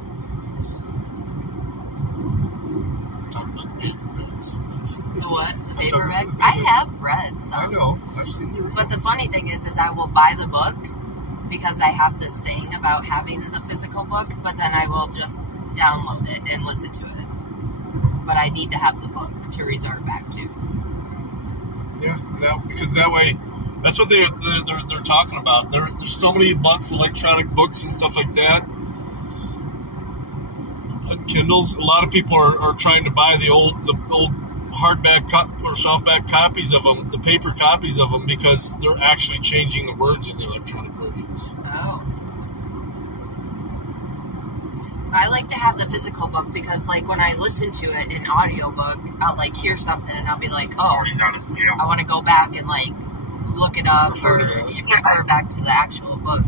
Talking about the paperbacks. The what? The paperbacks? I have read some. I know. I've seen you read. But the funny thing is I will buy the book because I have this thing about having the physical book, but then I will just download it and listen to it. But I need to have the book to resort back to. Yeah, because that way, that's what they're talking about. There's so many books, electronic books and stuff like that. On Kindles, a lot of people are trying to buy the old hardback or softback copies of them, the paper copies of them, because they're actually changing the words in the electronic versions. Oh. I like to have the physical book because, like, when I listen to it in audiobook, I'll, like, hear something and I'll be like, oh, I want to go back and, like, look it up or refer back to the actual book.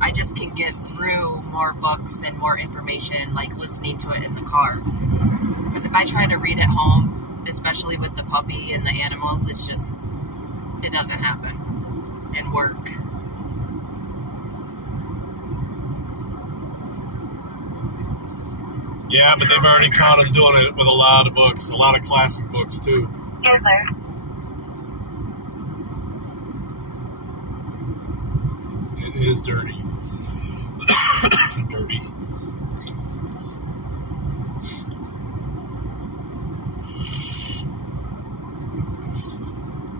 I just can get through more books and more information, like, listening to it in the car. Because if I try to read at home, especially with the puppy and the animals, it doesn't happen. And work. Yeah, but they've already caught them doing it with a lot of books, a lot of classic books, too. Yes, sir. It is dirty. Dirty.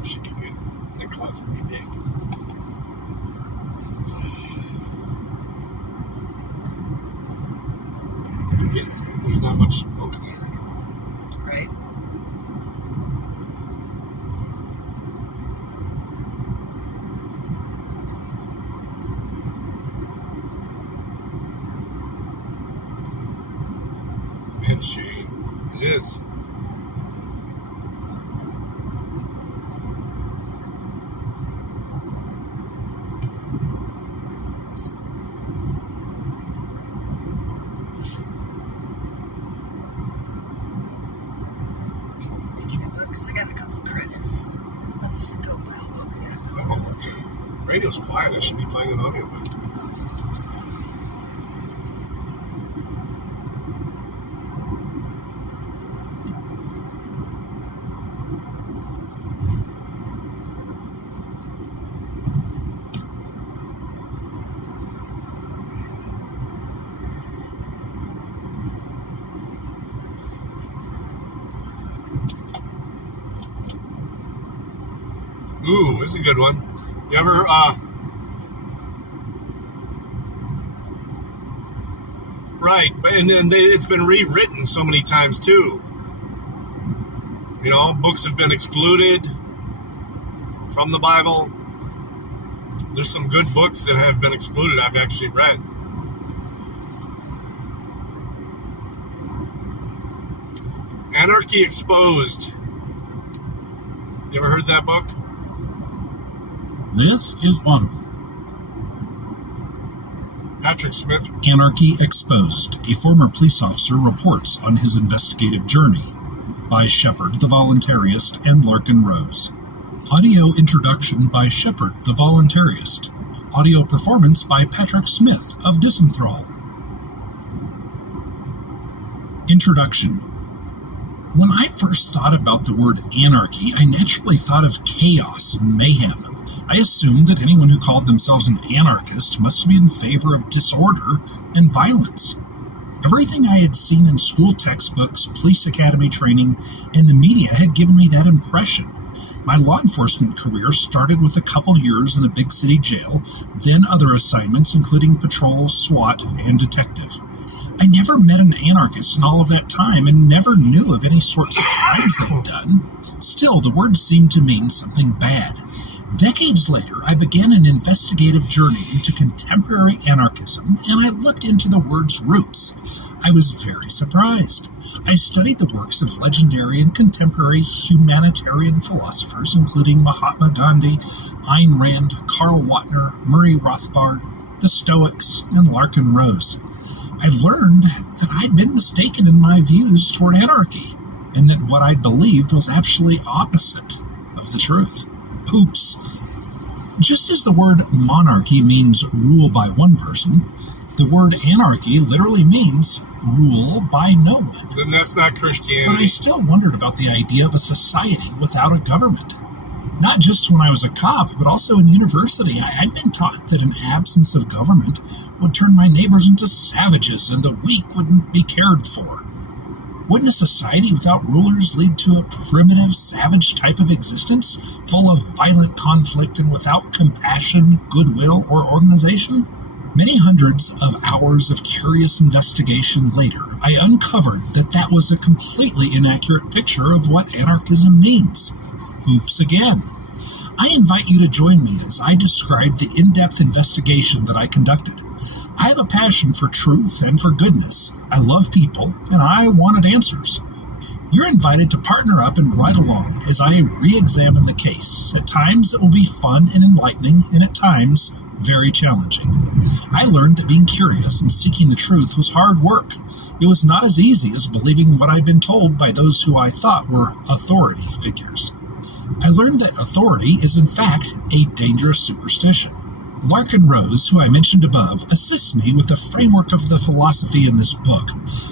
Should be good. The cloud's pretty big. At least there's not much smoke in there anymore. Right? It's shade. It is. Speaking of books, I got a couple credits. Let's go by what we got. Oh, okay. Radio's quiet. I should be playing an audiobook. Ooh, this is a good one. You ever, right, and it's been rewritten so many times, too. You know, books have been excluded from the Bible. There's some good books that have been excluded I've actually read. Anarchy Exposed. You ever heard that book? This is Audible. Patrick Smith. Anarchy Exposed. A former police officer reports on his investigative journey. By Shepard, the voluntarist, and Larkin Rose. Audio introduction by Shepard, the voluntarist. Audio performance by Patrick Smith of Disenthrall. Introduction. When I first thought about the word anarchy, I naturally thought of chaos and mayhem. I assumed that anyone who called themselves an anarchist must be in favor of disorder and violence. Everything I had seen in school textbooks, police academy training, and the media had given me that impression. My law enforcement career started with a couple years in a big city jail, then other assignments including patrol, SWAT, and detective. I never met an anarchist in all of that time and never knew of any sorts of crimes they'd done. Still, the word seemed to mean something bad. Decades later, I began an investigative journey into contemporary anarchism, and I looked into the word's roots. I was very surprised. I studied the works of legendary and contemporary humanitarian philosophers, including Mahatma Gandhi, Ayn Rand, Karl Wagner, Murray Rothbard, the Stoics, and Larkin Rose. I learned that I'd been mistaken in my views toward anarchy, and that what I believed was actually opposite of the truth. Oops. Just as the word monarchy means rule by one person, the word anarchy literally means rule by no one. Then that's not Christianity. But I still wondered about the idea of a society without a government. Not just when I was a cop, but also in university. I'd been taught that an absence of government would turn my neighbors into savages and the weak wouldn't be cared for. Wouldn't a society without rulers lead to a primitive, savage type of existence, full of violent conflict and without compassion, goodwill, or organization? Many hundreds of hours of curious investigation later, I uncovered that that was a completely inaccurate picture of what anarchism means. Oops again. I invite you to join me as I describe the in-depth investigation that I conducted. I have a passion for truth and for goodness. I love people, and I wanted answers. You're invited to partner up and ride along as I re-examine the case. At times it will be fun and enlightening, and at times very challenging. I learned that being curious and seeking the truth was hard work. It was not as easy as believing what I'd been told by those who I thought were authority figures. I learned that authority is in fact a dangerous superstition. Larkin Rose, who I mentioned above, assists me with the framework of the philosophy in this book.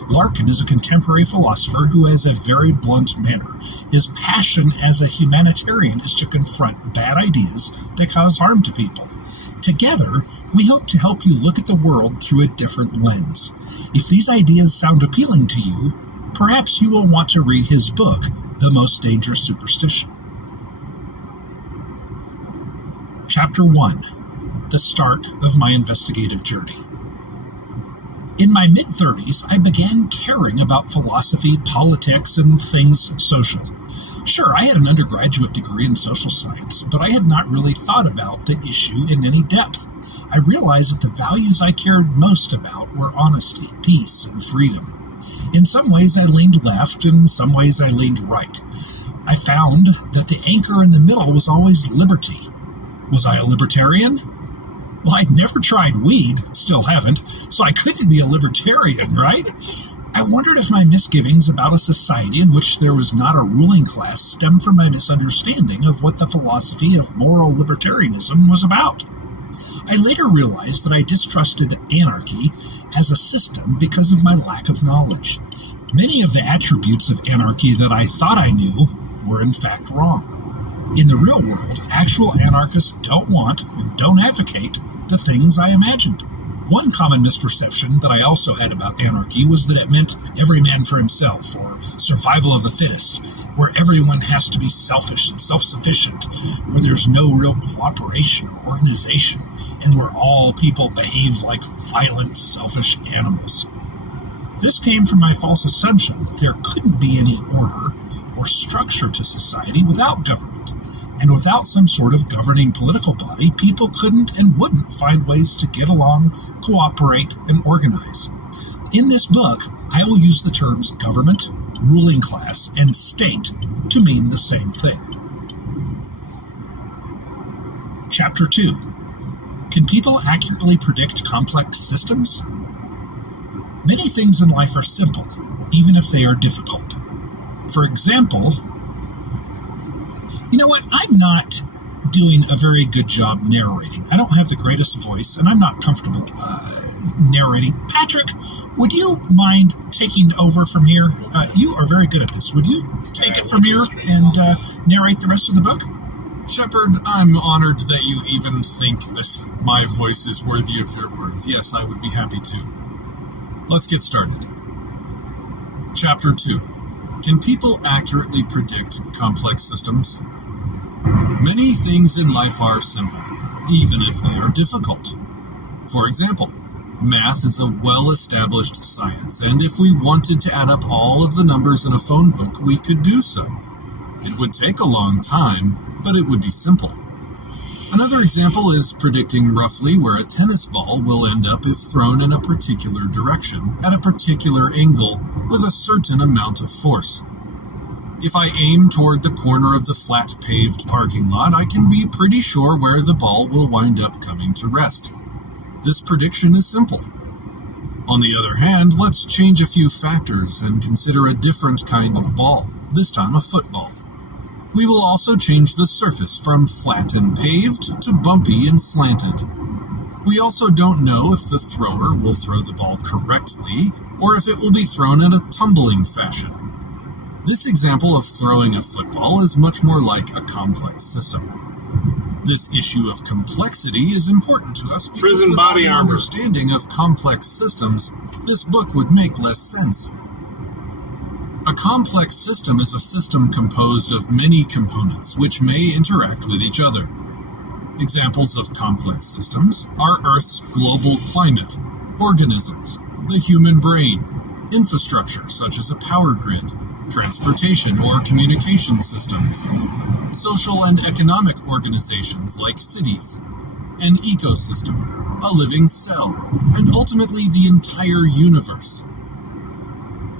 Larkin is a contemporary philosopher who has a very blunt manner. His passion as a humanitarian is to confront bad ideas that cause harm to people. Together, we hope to help you look at the world through a different lens. If these ideas sound appealing to you, perhaps you will want to read his book, The Most Dangerous Superstition. Chapter 1. The Start of My Investigative Journey. In my mid-30s, I began caring about philosophy, politics, and things social. Sure, I had an undergraduate degree in social science, but I had not really thought about the issue in any depth. I realized that the values I cared most about were honesty, peace, and freedom. In some ways I leaned left, in some ways I leaned right. I found that the anchor in the middle was always liberty. Was I a libertarian? Well, I'd never tried weed, still haven't, so I couldn't be a libertarian, right? I wondered if my misgivings about a society in which there was not a ruling class stemmed from my misunderstanding of what the philosophy of moral libertarianism was about. I later realized that I distrusted anarchy as a system because of my lack of knowledge. Many of the attributes of anarchy that I thought I knew were in fact wrong. In the real world, actual anarchists don't want and don't advocate the things I imagined. One common misperception that I also had about anarchy was that it meant every man for himself, or survival of the fittest, where everyone has to be selfish and self-sufficient, where there's no real cooperation or organization, and where all people behave like violent, selfish animals. This came from my false assumption that there couldn't be any order or structure to society without government. And without some sort of governing political body, people couldn't and wouldn't find ways to get along, cooperate, and organize. In this book, I will use the terms government, ruling class, and state to mean the same thing. Chapter 2. Can people accurately predict complex systems? Many things in life are simple, even if they are difficult. For example, you know what? I'm not doing a very good job narrating. I don't have the greatest voice, and I'm not comfortable narrating. Patrick, would you mind taking over from here? You are very good at this. Would you take it from here and narrate the rest of the book? Shepard, I'm honored that you even think that my voice is worthy of your words. Yes, I would be happy to. Let's get started. Chapter 2. Can people accurately predict complex systems? Many things in life are simple, even if they are difficult. For example, math is a well-established science, and if we wanted to add up all of the numbers in a phone book, we could do so. It would take a long time, but it would be simple. Another example is predicting roughly where a tennis ball will end up if thrown in a particular direction, at a particular angle, with a certain amount of force. If I aim toward the corner of the flat paved parking lot, I can be pretty sure where the ball will wind up coming to rest. This prediction is simple. On the other hand, let's change a few factors and consider a different kind of ball, this time a football. We will also change the surface from flat and paved to bumpy and slanted. We also don't know if the thrower will throw the ball correctly or if it will be thrown in a tumbling fashion. This example of throwing a football is much more like a complex system. This issue of complexity is important to us because Prison without body an armor. understanding of complex systems, this book would make less sense. A complex system is a system composed of many components which may interact with each other. Examples of complex systems are Earth's global climate, organisms, the human brain, infrastructure such as a power grid, transportation or communication systems, social and economic organizations like cities, an ecosystem, a living cell, and ultimately the entire universe.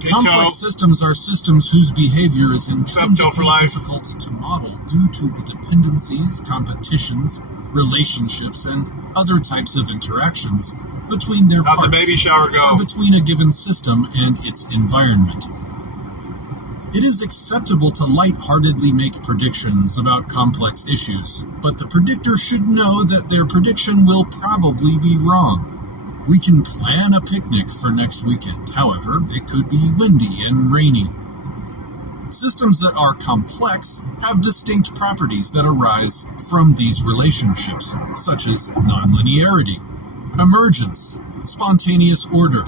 Complex systems are systems whose behavior is intrinsically difficult to model due to the dependencies, competitions, relationships, and other types of interactions between their parts, How'd the baby shower go? or between a given system and its environment. It is acceptable to lightheartedly make predictions about complex issues, but the predictor should know that their prediction will probably be wrong. We can plan a picnic for next weekend, however, it could be windy and rainy. Systems that are complex have distinct properties that arise from these relationships, such as nonlinearity, emergence, spontaneous order,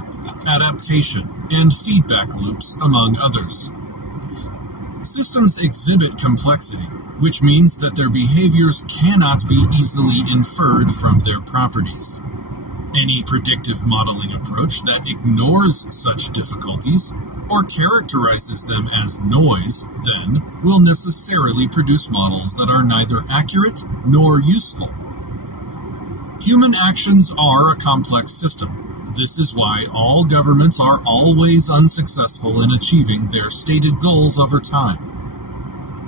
adaptation, and feedback loops, among others. Systems exhibit complexity, which means that their behaviors cannot be easily inferred from their properties. Any predictive modeling approach that ignores such difficulties or characterizes them as noise, then, will necessarily produce models that are neither accurate nor useful. Human actions are a complex system. This is why all governments are always unsuccessful in achieving their stated goals over time.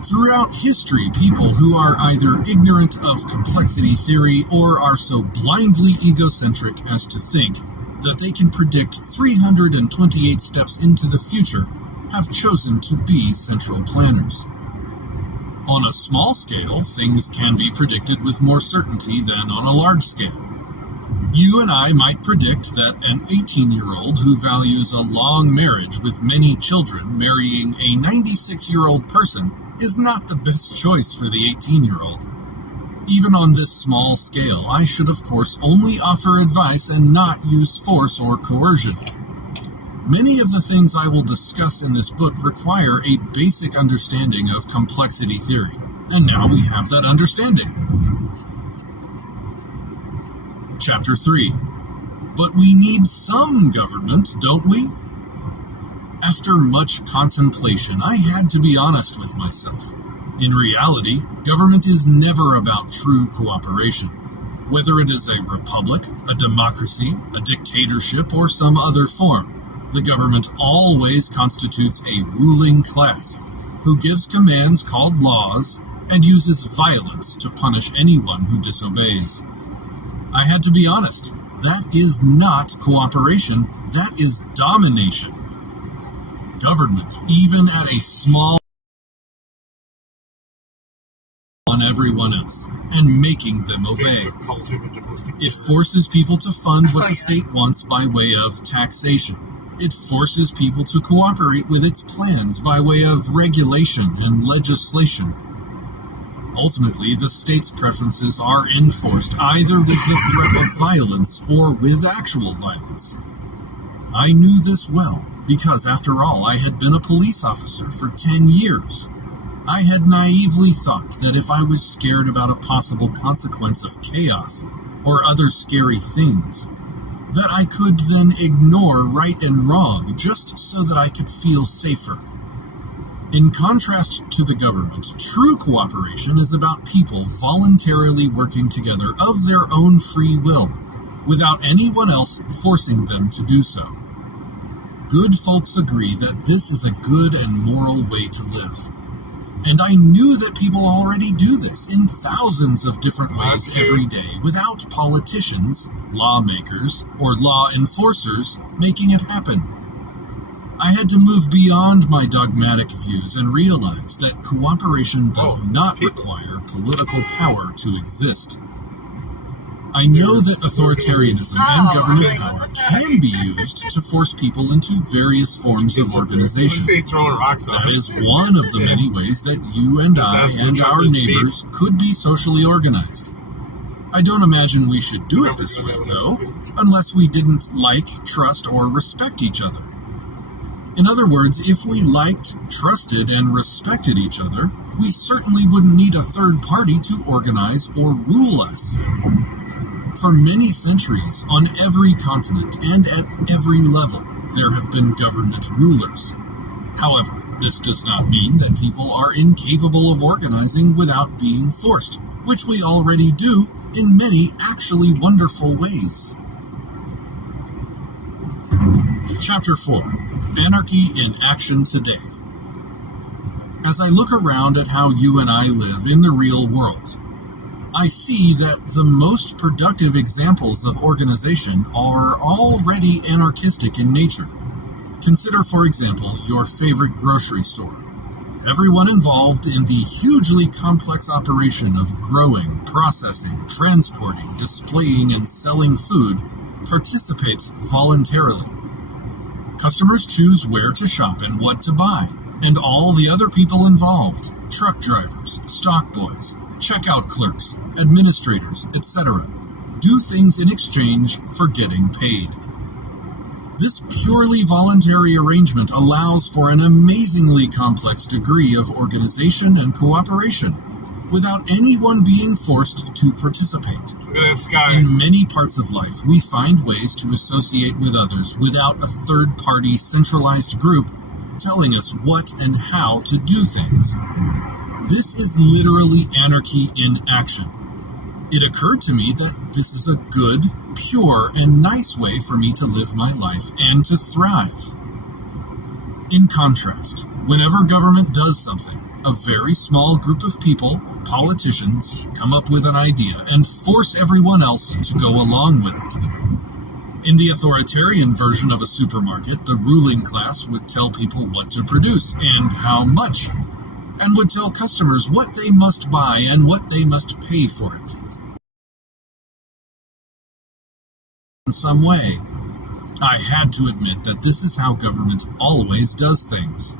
Throughout history, people who are either ignorant of complexity theory or are so blindly egocentric as to think that they can predict 328 steps into the future have chosen to be central planners. On a small scale, things can be predicted with more certainty than on a large scale. You and I might predict that an 18-year-old who values a long marriage with many children marrying a 96-year-old person is not the best choice for the 18-year-old. Even on this small scale, I should of course only offer advice and not use force or coercion. Many of the things I will discuss in this book require a basic understanding of complexity theory, and now we have that understanding. Chapter 3. But we need some government, don't we? After much contemplation, I had to be honest with myself. In reality, government is never about true cooperation. Whether it is a republic, a democracy, a dictatorship, or some other form, the government always constitutes a ruling class who gives commands called laws and uses violence to punish anyone who disobeys. I had to be honest. That is not cooperation. That is domination. Government, even at a small on everyone else, and making them obey. It forces people to fund what the state wants by way of taxation. It forces people to cooperate with its plans by way of regulation and legislation. Ultimately, the state's preferences are enforced either with the threat of violence or with actual violence. I knew this well, because after all, I had been a police officer for 10 years. I had naively thought that if I was scared about a possible consequence of chaos or other scary things, that I could then ignore right and wrong just so that I could feel safer. In contrast to the government, true cooperation is about people voluntarily working together of their own free will, without anyone else forcing them to do so. Good folks agree that this is a good and moral way to live. And I knew that people already do this in thousands of different ways every day without politicians, lawmakers, or law enforcers making it happen. I had to move beyond my dogmatic views and realize that cooperation does not require political power to exist. I know that authoritarianism and government power can be used to force people into various forms of organization. That is one of the many ways that you and I and our neighbors could be socially organized. I don't imagine we should do it this way, though, unless we didn't like, trust, or respect each other. In other words, if we liked, trusted, and respected each other, we certainly wouldn't need a third party to organize or rule us. For many centuries, on every continent and at every level, there have been government rulers. However, this does not mean that people are incapable of organizing without being forced, which we already do in many actually wonderful ways. Chapter 4. Anarchy in Action Today. As I look around at how you and I live in the real world, I see that the most productive examples of organization are already anarchistic in nature. Consider, for example, your favorite grocery store. Everyone involved in the hugely complex operation of growing, processing, transporting, displaying, and selling food participates voluntarily. Customers choose where to shop and what to buy, and all the other people involved, truck drivers, stock boys, checkout clerks, administrators, etc., do things in exchange for getting paid. This purely voluntary arrangement allows for an amazingly complex degree of organization and cooperation, without anyone being forced to participate. Look at that sky. In many parts of life, we find ways to associate with others without a third-party centralized group telling us what and how to do things. This is literally anarchy in action. It occurred to me that this is a good, pure, and nice way for me to live my life and to thrive. In contrast, whenever government does something, a very small group of people, politicians, come up with an idea and force everyone else to go along with it. In the authoritarian version of a supermarket, the ruling class would tell people what to produce and how much, and would tell customers what they must buy and what they must pay for it. In some way, I had to admit that this is how government always does things.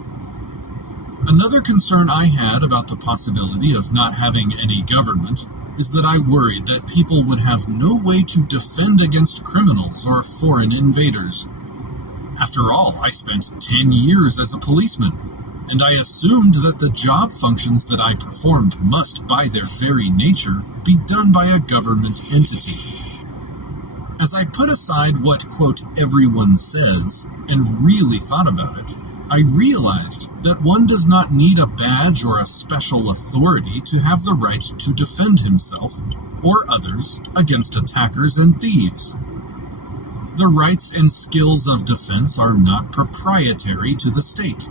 Another concern I had about the possibility of not having any government is that I worried that people would have no way to defend against criminals or foreign invaders. After all, I spent 10 years as a policeman, and I assumed that the job functions that I performed must, by their very nature, be done by a government entity. As I put aside what, quote, everyone says, and really thought about it, I realized that one does not need a badge or a special authority to have the right to defend himself or others against attackers and thieves. The rights and skills of defense are not proprietary to the state.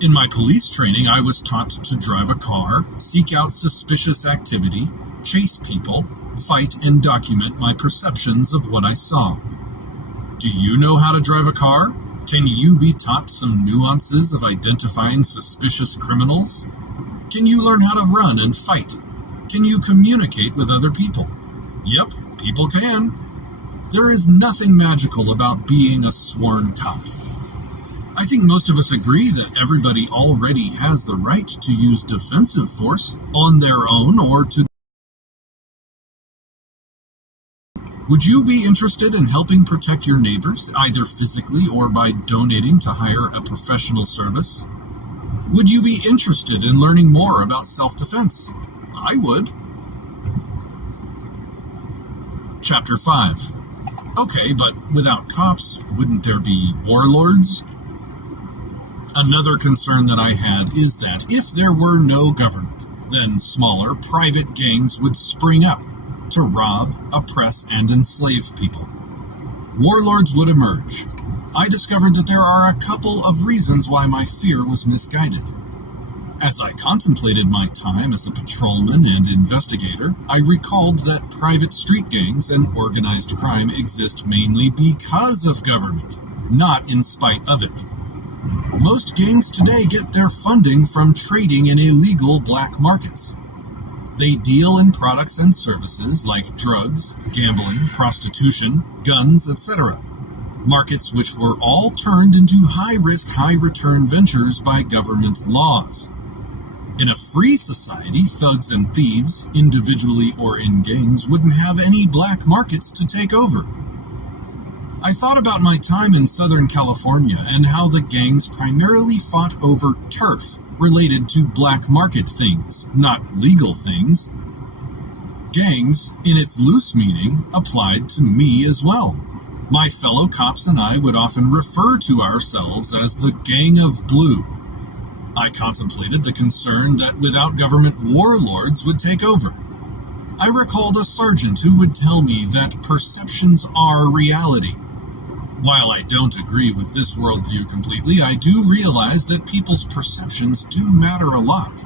In my police training, I was taught to drive a car, seek out suspicious activity, chase people, fight and document my perceptions of what I saw. Do you know how to drive a car? Can you be taught some nuances of identifying suspicious criminals? Can you learn how to run and fight? Can you communicate with other people? Yep, people can. There is nothing magical about being a sworn cop. I think most of us agree that everybody already has the right to use defensive force on their own or to. Would you be interested in helping protect your neighbors, either physically or by donating to hire a professional service? Would you be interested in learning more about self-defense? I would. Chapter 5. Okay, but without cops, wouldn't there be warlords? Another concern that I had is that if there were no government, then smaller private gangs would spring up to rob, oppress, and enslave people. Warlords would emerge. I discovered that there are a couple of reasons why my fear was misguided. As I contemplated my time as a patrolman and investigator, I recalled that private street gangs and organized crime exist mainly because of government, not in spite of it. Most gangs today get their funding from trading in illegal black markets. They deal in products and services like drugs, gambling, prostitution, guns, etc. Markets which were all turned into high-risk, high-return ventures by government laws. In a free society, thugs and thieves, individually or in gangs, wouldn't have any black markets to take over. I thought about my time in Southern California and how the gangs primarily fought over turf related to black market things, not legal things. Gangs, in its loose meaning, applied to me as well. My fellow cops and I would often refer to ourselves as the Gang of Blue. I contemplated the concern that without government warlords would take over. I recalled a sergeant who would tell me that perceptions are reality. While I don't agree with this worldview completely, I do realize that people's perceptions do matter a lot.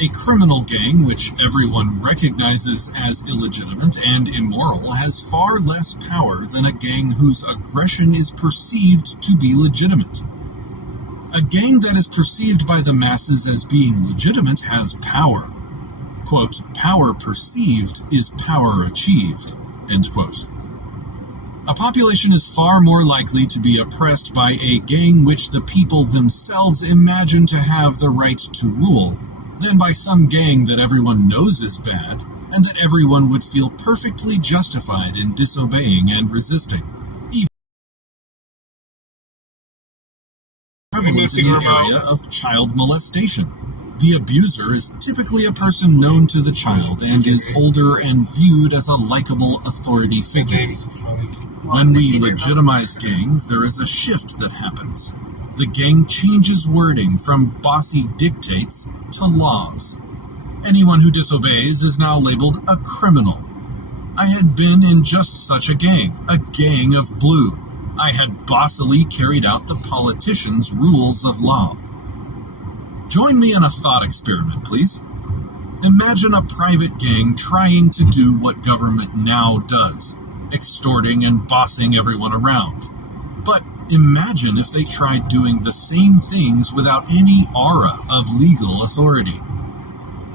A criminal gang which everyone recognizes as illegitimate and immoral has far less power than a gang whose aggression is perceived to be legitimate. A gang that is perceived by the masses as being legitimate has power. Quote, power perceived is power achieved, end quote. A population is far more likely to be oppressed by a gang which the people themselves imagine to have the right to rule than by some gang that everyone knows is bad and that everyone would feel perfectly justified in disobeying and resisting. Prevalent in the area of child molestation. The abuser is typically a person known to the child and is older and viewed as a likable authority figure. When we legitimize gangs, there is a shift that happens. The gang changes wording from bossy dictates to laws. Anyone who disobeys is now labeled a criminal. I had been in just such a gang of blue. I had bossily carried out the politicians' rules of law. Join me in a thought experiment, please. Imagine a private gang trying to do what government now does, extorting and bossing everyone around. But imagine if they tried doing the same things without any aura of legal authority.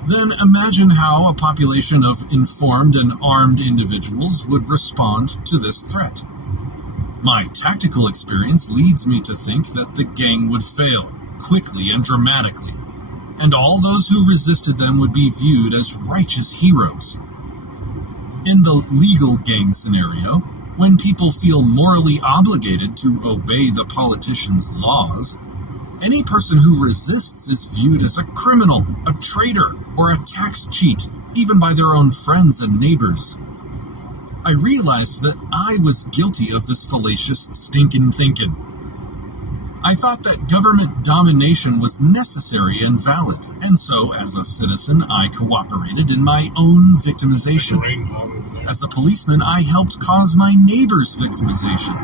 Then imagine how a population of informed and armed individuals would respond to this threat. My tactical experience leads me to think that the gang would fail, quickly and dramatically, and all those who resisted them would be viewed as righteous heroes. In the legal gang scenario, when people feel morally obligated to obey the politicians' laws, any person who resists is viewed as a criminal, a traitor, or a tax cheat, even by their own friends and neighbors. I realized that I was guilty of this fallacious stinkin' thinking. I thought that government domination was necessary and valid, and so, as a citizen, I cooperated in my own victimization. As a policeman, I helped cause my neighbor's victimization.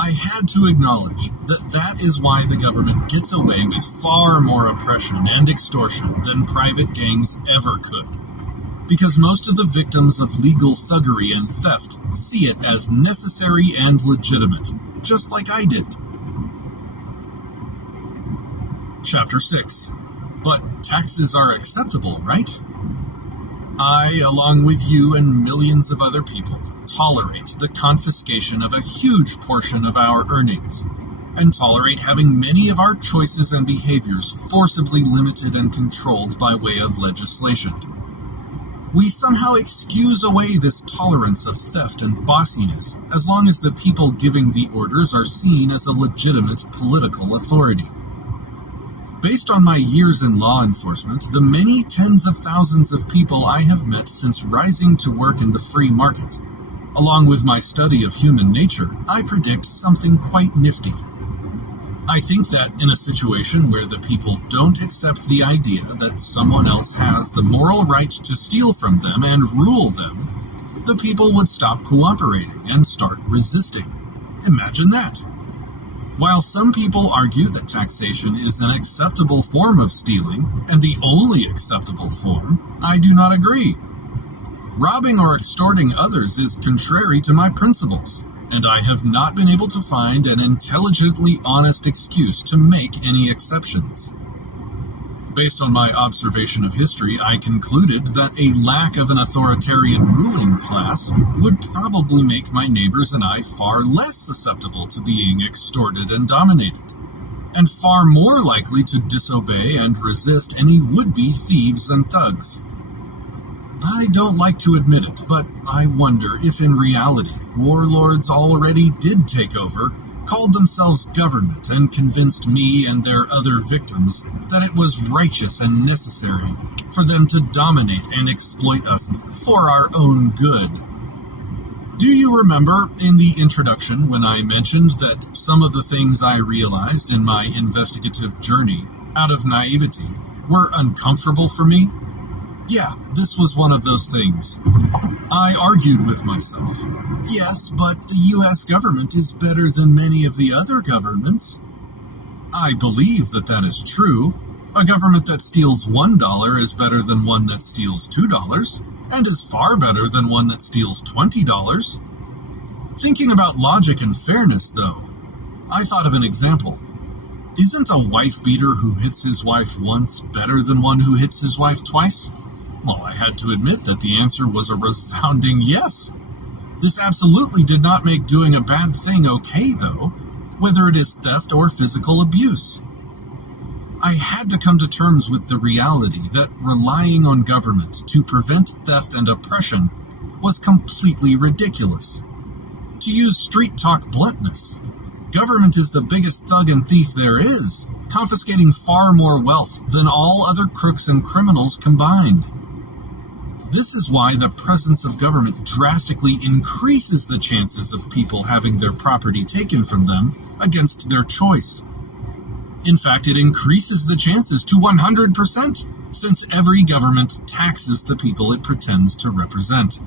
I had to acknowledge that that is why the government gets away with far more oppression and extortion than private gangs ever could. Because most of the victims of legal thuggery and theft see it as necessary and legitimate, just like I did. Chapter 6. But taxes are acceptable, right? I, along with you and millions of other people, tolerate the confiscation of a huge portion of our earnings, and tolerate having many of our choices and behaviors forcibly limited and controlled by way of legislation. We somehow excuse away this tolerance of theft and bossiness as long as the people giving the orders are seen as a legitimate political authority. Based on my years in law enforcement, the many tens of thousands of people I have met since rising to work in the free market, along with my study of human nature, I predict something quite nifty. I think that in a situation where the people don't accept the idea that someone else has the moral right to steal from them and rule them, the people would stop cooperating and start resisting. Imagine that. While some people argue that taxation is an acceptable form of stealing, and the only acceptable form, I do not agree. Robbing or extorting others is contrary to my principles, and I have not been able to find an intelligently honest excuse to make any exceptions. Based on my observation of history, I concluded that a lack of an authoritarian ruling class would probably make my neighbors and I far less susceptible to being extorted and dominated, and far more likely to disobey and resist any would-be thieves and thugs. I don't like to admit it, but I wonder if in reality warlords already did take over, called themselves government, and convinced me and their other victims that it was righteous and necessary for them to dominate and exploit us for our own good. Do you remember in the introduction when I mentioned that some of the things I realized in my investigative journey out of naivety were uncomfortable for me? Yeah, this was one of those things. I argued with myself. Yes, but the U.S. government is better than many of the other governments. I believe that that is true. A government that steals $1 is better than one that steals $2, and is far better than one that steals $20. Thinking about logic and fairness, though, I thought of an example. Isn't a wife-beater who hits his wife once better than one who hits his wife twice? Well, I had to admit that the answer was a resounding yes. This absolutely did not make doing a bad thing okay, though, whether it is theft or physical abuse. I had to come to terms with the reality that relying on government to prevent theft and oppression was completely ridiculous. To use street talk bluntness, government is the biggest thug and thief there is, confiscating far more wealth than all other crooks and criminals combined. This is why the presence of government drastically increases the chances of people having their property taken from them against their choice. In fact, it increases the chances to 100%, since every government taxes the people it pretends to represent.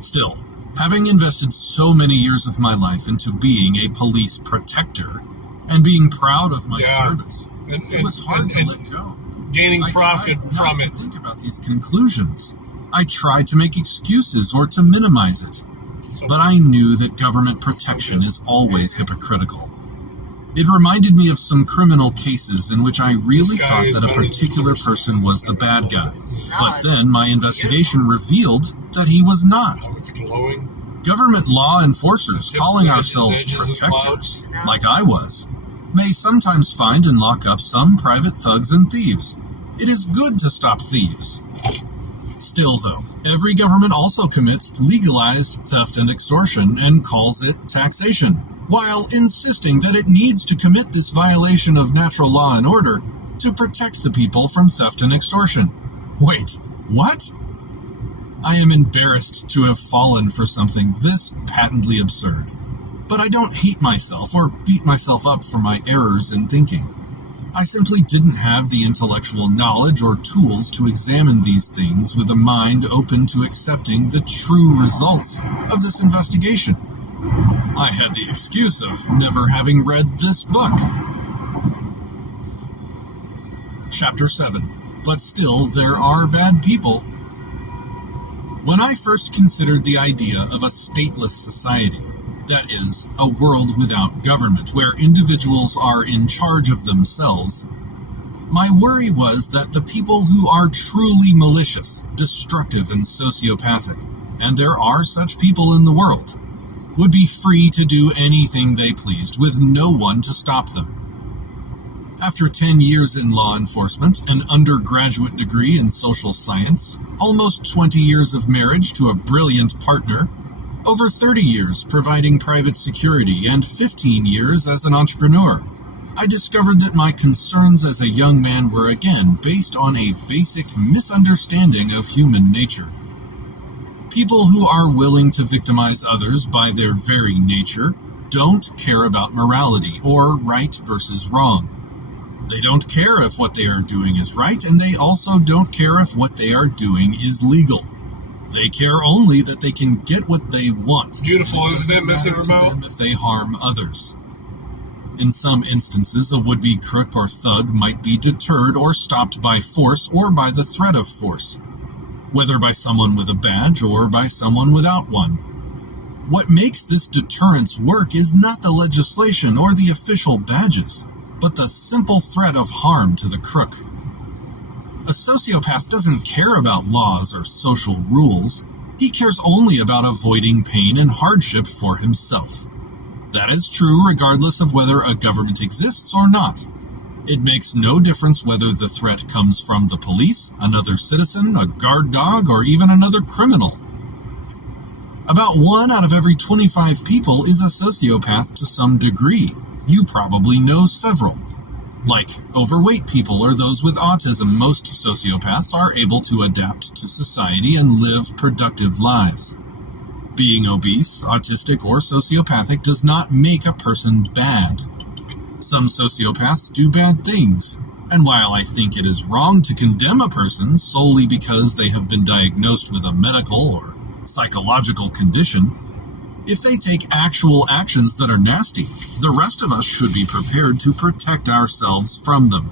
Still, having invested so many years of my life into being a police protector and being proud of my service, it was hard to let go. Gaining profit from it. I tried not to think about these conclusions. I tried to make excuses or to minimize it. But I knew that government protection is always hypocritical. It reminded me of some criminal cases in which I really thought that a particular person was the bad guy. But then my investigation revealed that he was not. Government law enforcers, calling ourselves protectors, like I was, may sometimes find and lock up some private thugs and thieves. It is good to stop thieves. Still, though, every government also commits legalized theft and extortion and calls it taxation, while insisting that it needs to commit this violation of natural law and order to protect the people from theft and extortion. Wait, what? I am embarrassed to have fallen for something this patently absurd. But I don't hate myself or beat myself up for my errors in thinking. I simply didn't have the intellectual knowledge or tools to examine these things with a mind open to accepting the true results of this investigation. I had the excuse of never having read this book. Chapter 7. But still, there are bad people. When I first considered the idea of a stateless society, that is, a world without government, where individuals are in charge of themselves, my worry was that the people who are truly malicious, destructive, and sociopathic, and there are such people in the world, would be free to do anything they pleased with no one to stop them. After 10 years in law enforcement, an undergraduate degree in social science, almost 20 years of marriage to a brilliant partner, over 30 years providing private security, and 15 years as an entrepreneur, I discovered that my concerns as a young man were again based on a basic misunderstanding of human nature. People who are willing to victimize others by their very nature don't care about morality or right versus wrong. They don't care if what they are doing is right, and they also don't care if what they are doing is legal. They care only that they can get what they want. Beautiful, isn't it, Mr. Remote? If they harm others. In some instances, a would-be crook or thug might be deterred or stopped by force or by the threat of force, whether by someone with a badge or by someone without one. What makes this deterrence work is not the legislation or the official badges, but the simple threat of harm to the crook. A sociopath doesn't care about laws or social rules. He cares only about avoiding pain and hardship for himself. That is true regardless of whether a government exists or not. It makes no difference whether the threat comes from the police, another citizen, a guard dog, or even another criminal. About 1 out of every 25 people is a sociopath to some degree. You probably know several. Like overweight people or those with autism, most sociopaths are able to adapt to society and live productive lives. Being obese, autistic, or sociopathic does not make a person bad. Some sociopaths do bad things, and while I think it is wrong to condemn a person solely because they have been diagnosed with a medical or psychological condition, if they take actual actions that are nasty, the rest of us should be prepared to protect ourselves from them.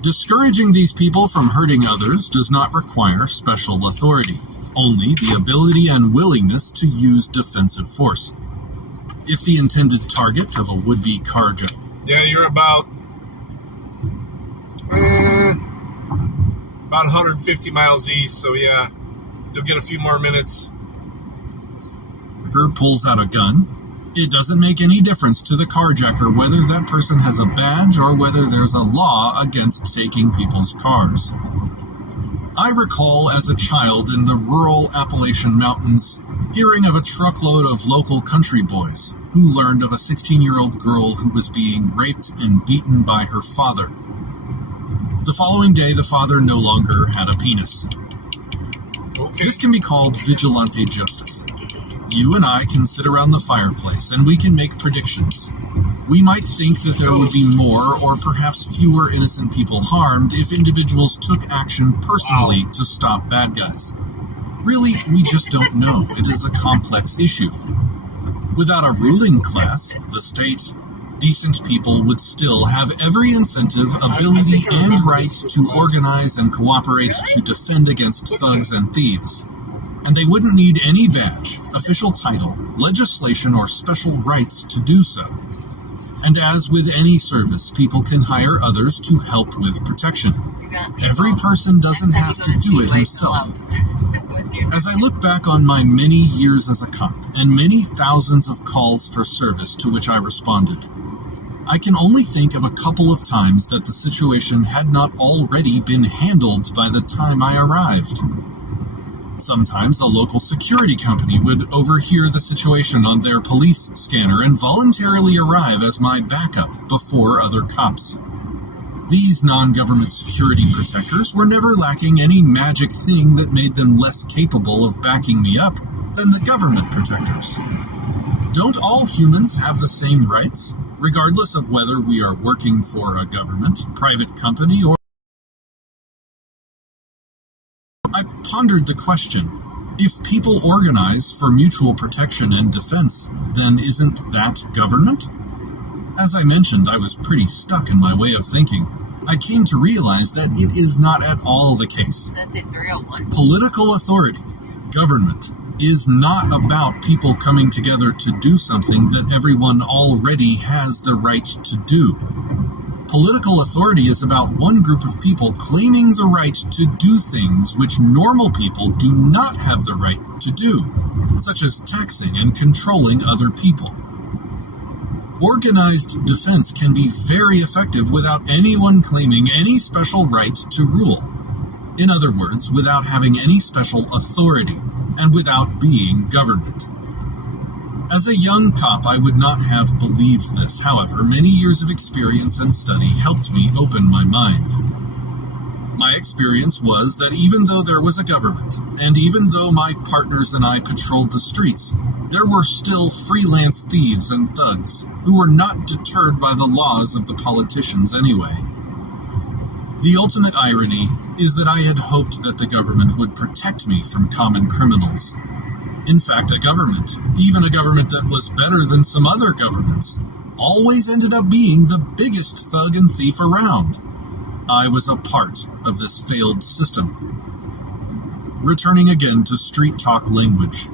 Discouraging these people from hurting others does not require special authority, only the ability and willingness to use defensive force. If the intended target of a would-be carjacker... Yeah, you're about 150 miles east, so yeah, you'll get a few more minutes. Pulls out a gun, it doesn't make any difference to the carjacker whether that person has a badge or whether there's a law against taking people's cars. I recall as a child in the rural Appalachian Mountains hearing of a truckload of local country boys who learned of a 16-year-old girl who was being raped and beaten by her father. The following day, the father no longer had a penis. Okay. This can be called vigilante justice. You and I can sit around the fireplace and we can make predictions. We might think that there would be more or perhaps fewer innocent people harmed if individuals took action personally to stop bad guys. Really, we just don't know. It is a complex issue. Without a ruling class, the state, decent people would still have every incentive, ability, and right to organize and cooperate to defend against thugs and thieves. And they wouldn't need any badge, official title, legislation, or special rights to do so. And as with any service, people can hire others to help with protection. Every person doesn't have to do it himself. As I look back on my many years as a cop, and many thousands of calls for service to which I responded, I can only think of a couple of times that the situation had not already been handled by the time I arrived. Sometimes a local security company would overhear the situation on their police scanner and voluntarily arrive as my backup before other cops. These non-government security protectors were never lacking any magic thing that made them less capable of backing me up than the government protectors. Don't all humans have the same rights, regardless of whether we are working for a government, private company, or... I pondered the question, if people organize for mutual protection and defense, then isn't that government? As I mentioned, I was pretty stuck in my way of thinking. I came to realize that it is not at all the case. That's it, 301. Political authority, government, is not about people coming together to do something that everyone already has the right to do. Political authority is about one group of people claiming the right to do things which normal people do not have the right to do, such as taxing and controlling other people. Organized defense can be very effective without anyone claiming any special right to rule. In other words, without having any special authority, and without being government. As a young cop, I would not have believed this. However, many years of experience and study helped me open my mind. My experience was that even though there was a government, and even though my partners and I patrolled the streets, there were still freelance thieves and thugs who were not deterred by the laws of the politicians anyway. The ultimate irony is that I had hoped that the government would protect me from common criminals. In fact, a government, even a government that was better than some other governments, always ended up being the biggest thug and thief around. I was a part of this failed system. Returning again to street talk language.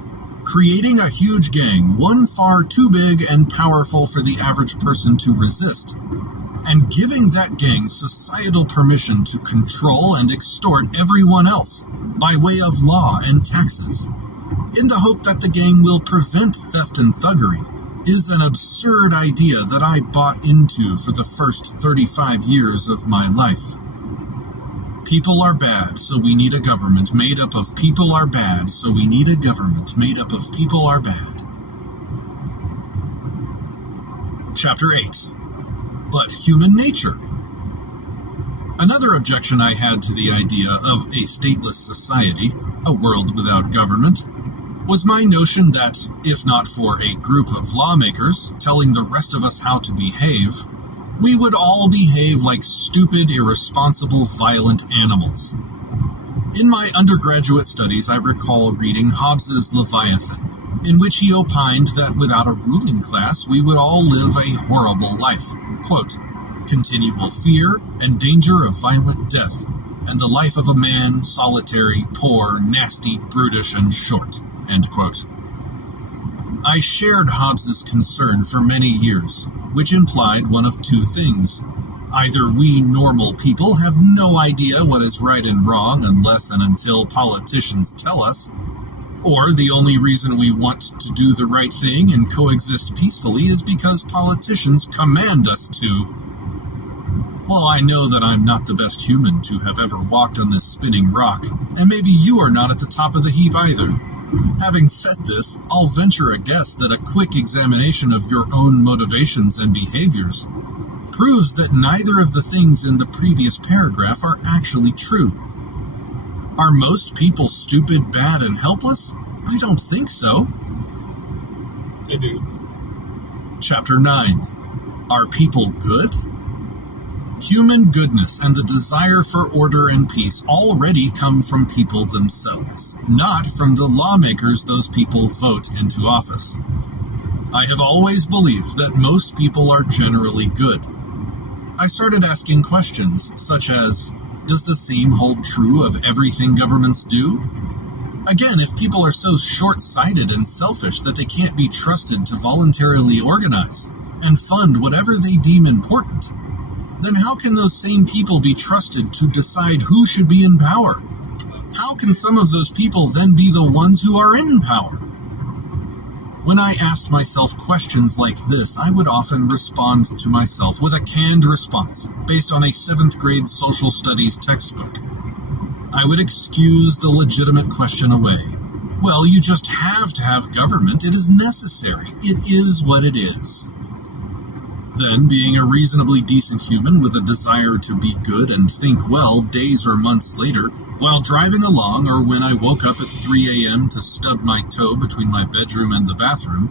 Creating a huge gang, one far too big and powerful for the average person to resist, and giving that gang societal permission to control and extort everyone else by way of law and taxes, in the hope that the gang will prevent theft and thuggery, is an absurd idea that I bought into for the first 35 years of my life. People are bad, so we need a government made up of people are bad, so we need a government made up of people are bad. Chapter 8. But human nature. Another objection I had to the idea of a stateless society, a world without government, was my notion that, if not for a group of lawmakers telling the rest of us how to behave, we would all behave like stupid, irresponsible, violent animals. In my undergraduate studies, I recall reading Hobbes's Leviathan, in which he opined that without a ruling class, we would all live a horrible life. Quote, continual fear and danger of violent death, and the life of a man solitary, poor, nasty, brutish, and short. End quote. I shared Hobbes's concern for many years, which implied one of two things. Either we normal people have no idea what is right and wrong unless and until politicians tell us, or the only reason we want to do the right thing and coexist peacefully is because politicians command us to. Well, I know that I'm not the best human to have ever walked on this spinning rock, and maybe you are not at the top of the heap either. Having said this, I'll venture a guess that a quick examination of your own motivations and behaviors proves that neither of the things in the previous paragraph are actually true. Are most people stupid, bad, and helpless? I don't think so. They do. Chapter 9. Are people good? Human goodness and the desire for order and peace already come from people themselves, not from the lawmakers those people vote into office. I have always believed that most people are generally good. I started asking questions such as, does the same hold true of everything governments do? Again, if people are so short-sighted and selfish that they can't be trusted to voluntarily organize and fund whatever they deem important, then how can those same people be trusted to decide who should be in power? How can some of those people then be the ones who are in power? When I asked myself questions like this, I would often respond to myself with a canned response based on a 7th grade social studies textbook. I would excuse the legitimate question away. Well, you just have to have government. It is necessary. It is what it is. Then, being a reasonably decent human with a desire to be good and think well days or months later, while driving along or when I woke up at 3 a.m. to stub my toe between my bedroom and the bathroom,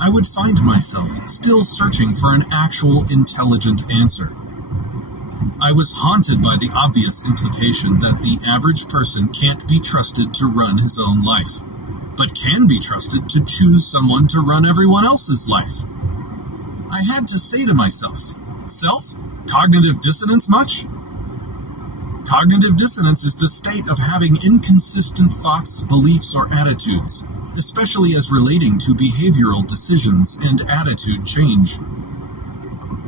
I would find myself still searching for an actual intelligent answer. I was haunted by the obvious implication that the average person can't be trusted to run his own life, but can be trusted to choose someone to run everyone else's life. I had to say to myself, self? Cognitive dissonance much? Cognitive dissonance is the state of having inconsistent thoughts, beliefs, or attitudes, especially as relating to behavioral decisions and attitude change.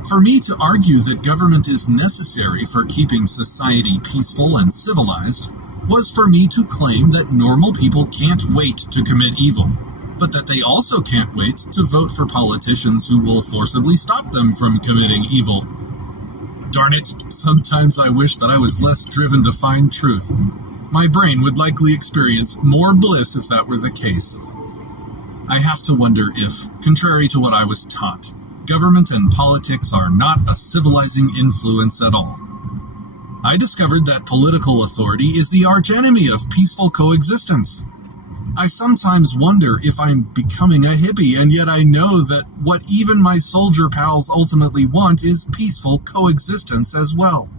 For me to argue that government is necessary for keeping society peaceful and civilized was for me to claim that normal people can't wait to commit evil, but that they also can't wait to vote for politicians who will forcibly stop them from committing evil. Darn it, sometimes I wish that I was less driven to find truth. My brain would likely experience more bliss if that were the case. I have to wonder if, contrary to what I was taught, government and politics are not a civilizing influence at all. I discovered that political authority is the archenemy of peaceful coexistence. I sometimes wonder if I'm becoming a hippie, and yet I know that what even my soldier pals ultimately want is peaceful coexistence as well.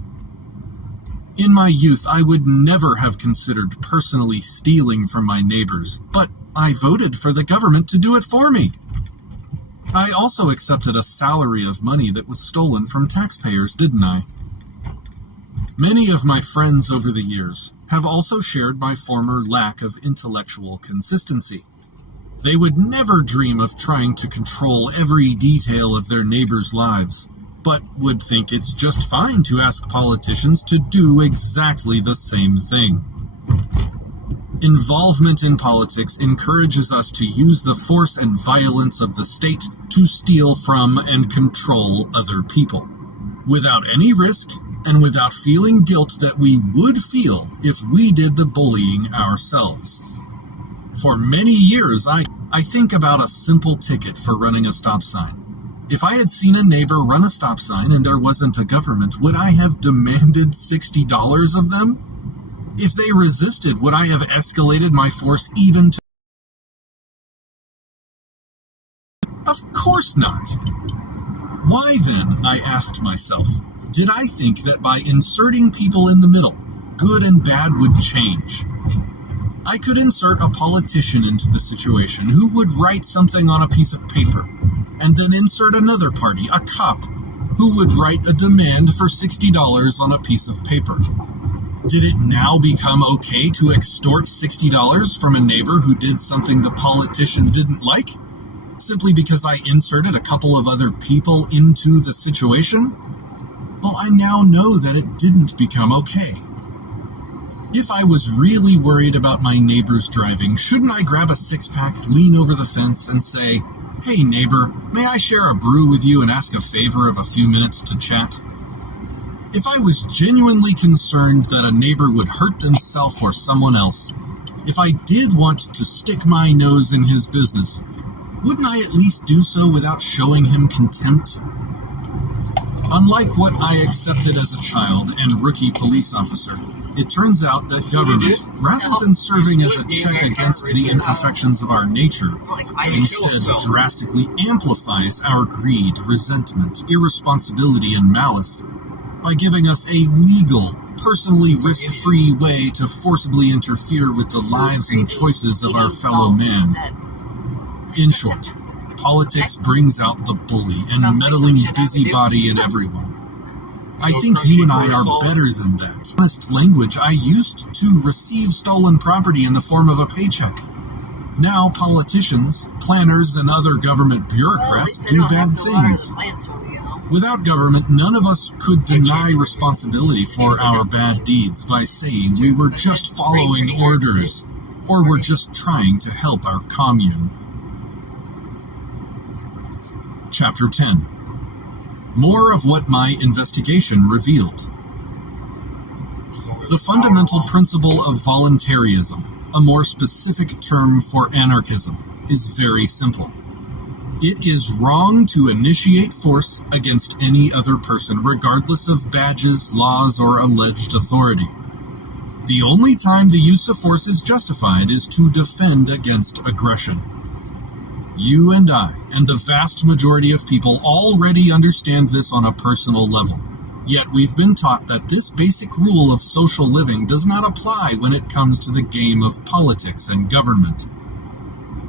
In my youth, I would never have considered personally stealing from my neighbors, but I voted for the government to do it for me. I also accepted a salary of money that was stolen from taxpayers, didn't I? Many of my friends over the years have also shared my former lack of intellectual consistency. They would never dream of trying to control every detail of their neighbors' lives, but would think it's just fine to ask politicians to do exactly the same thing. Involvement in politics encourages us to use the force and violence of the state to steal from and control other people, without any risk and without feeling guilt that we would feel if we did the bullying ourselves. For many years, I think about a simple ticket for running a stop sign. If I had seen a neighbor run a stop sign and there wasn't a government, would I have demanded $60 of them? If they resisted, would I have escalated my force even to... Of course not. Why then, I asked myself, did I think that by inserting people in the middle, good and bad would change? I could insert a politician into the situation who would write something on a piece of paper, and then insert another party, a cop, who would write a demand for $60 on a piece of paper. Did it now become okay to extort $60 from a neighbor who did something the politician didn't like, simply because I inserted a couple of other people into the situation? Well, I now know that it didn't become okay. If I was really worried about my neighbor's driving, shouldn't I grab a six-pack, lean over the fence, and say, "Hey neighbor, may I share a brew with you and ask a favor of a few minutes to chat?" If I was genuinely concerned that a neighbor would hurt themselves or someone else, if I did want to stick my nose in his business, wouldn't I at least do so without showing him contempt? Unlike what I accepted as a child and rookie police officer, it turns out that government, rather than serving as a check against the imperfections of our nature, instead drastically amplifies our greed, resentment, irresponsibility, and malice by giving us a legal, personally risk-free way to forcibly interfere with the lives and choices of our fellow man. In short, politics brings out the bully and meddling busybody in everyone. I think you and I are better than that. Honest language, I used to receive stolen property in the form of a paycheck. Now politicians, planners, and other government bureaucrats do bad things. Without government, none of us could deny responsibility for our bad deeds by saying we were just following orders, or were just trying to help our commune. Chapter 10. More of what my investigation revealed. The fundamental principle of voluntarism, a more specific term for anarchism, is very simple. It is wrong to initiate force against any other person, regardless of badges, laws, or alleged authority. The only time the use of force is justified is to defend against aggression. You and I, and the vast majority of people, already understand this on a personal level. Yet we've been taught that this basic rule of social living does not apply when it comes to the game of politics and government.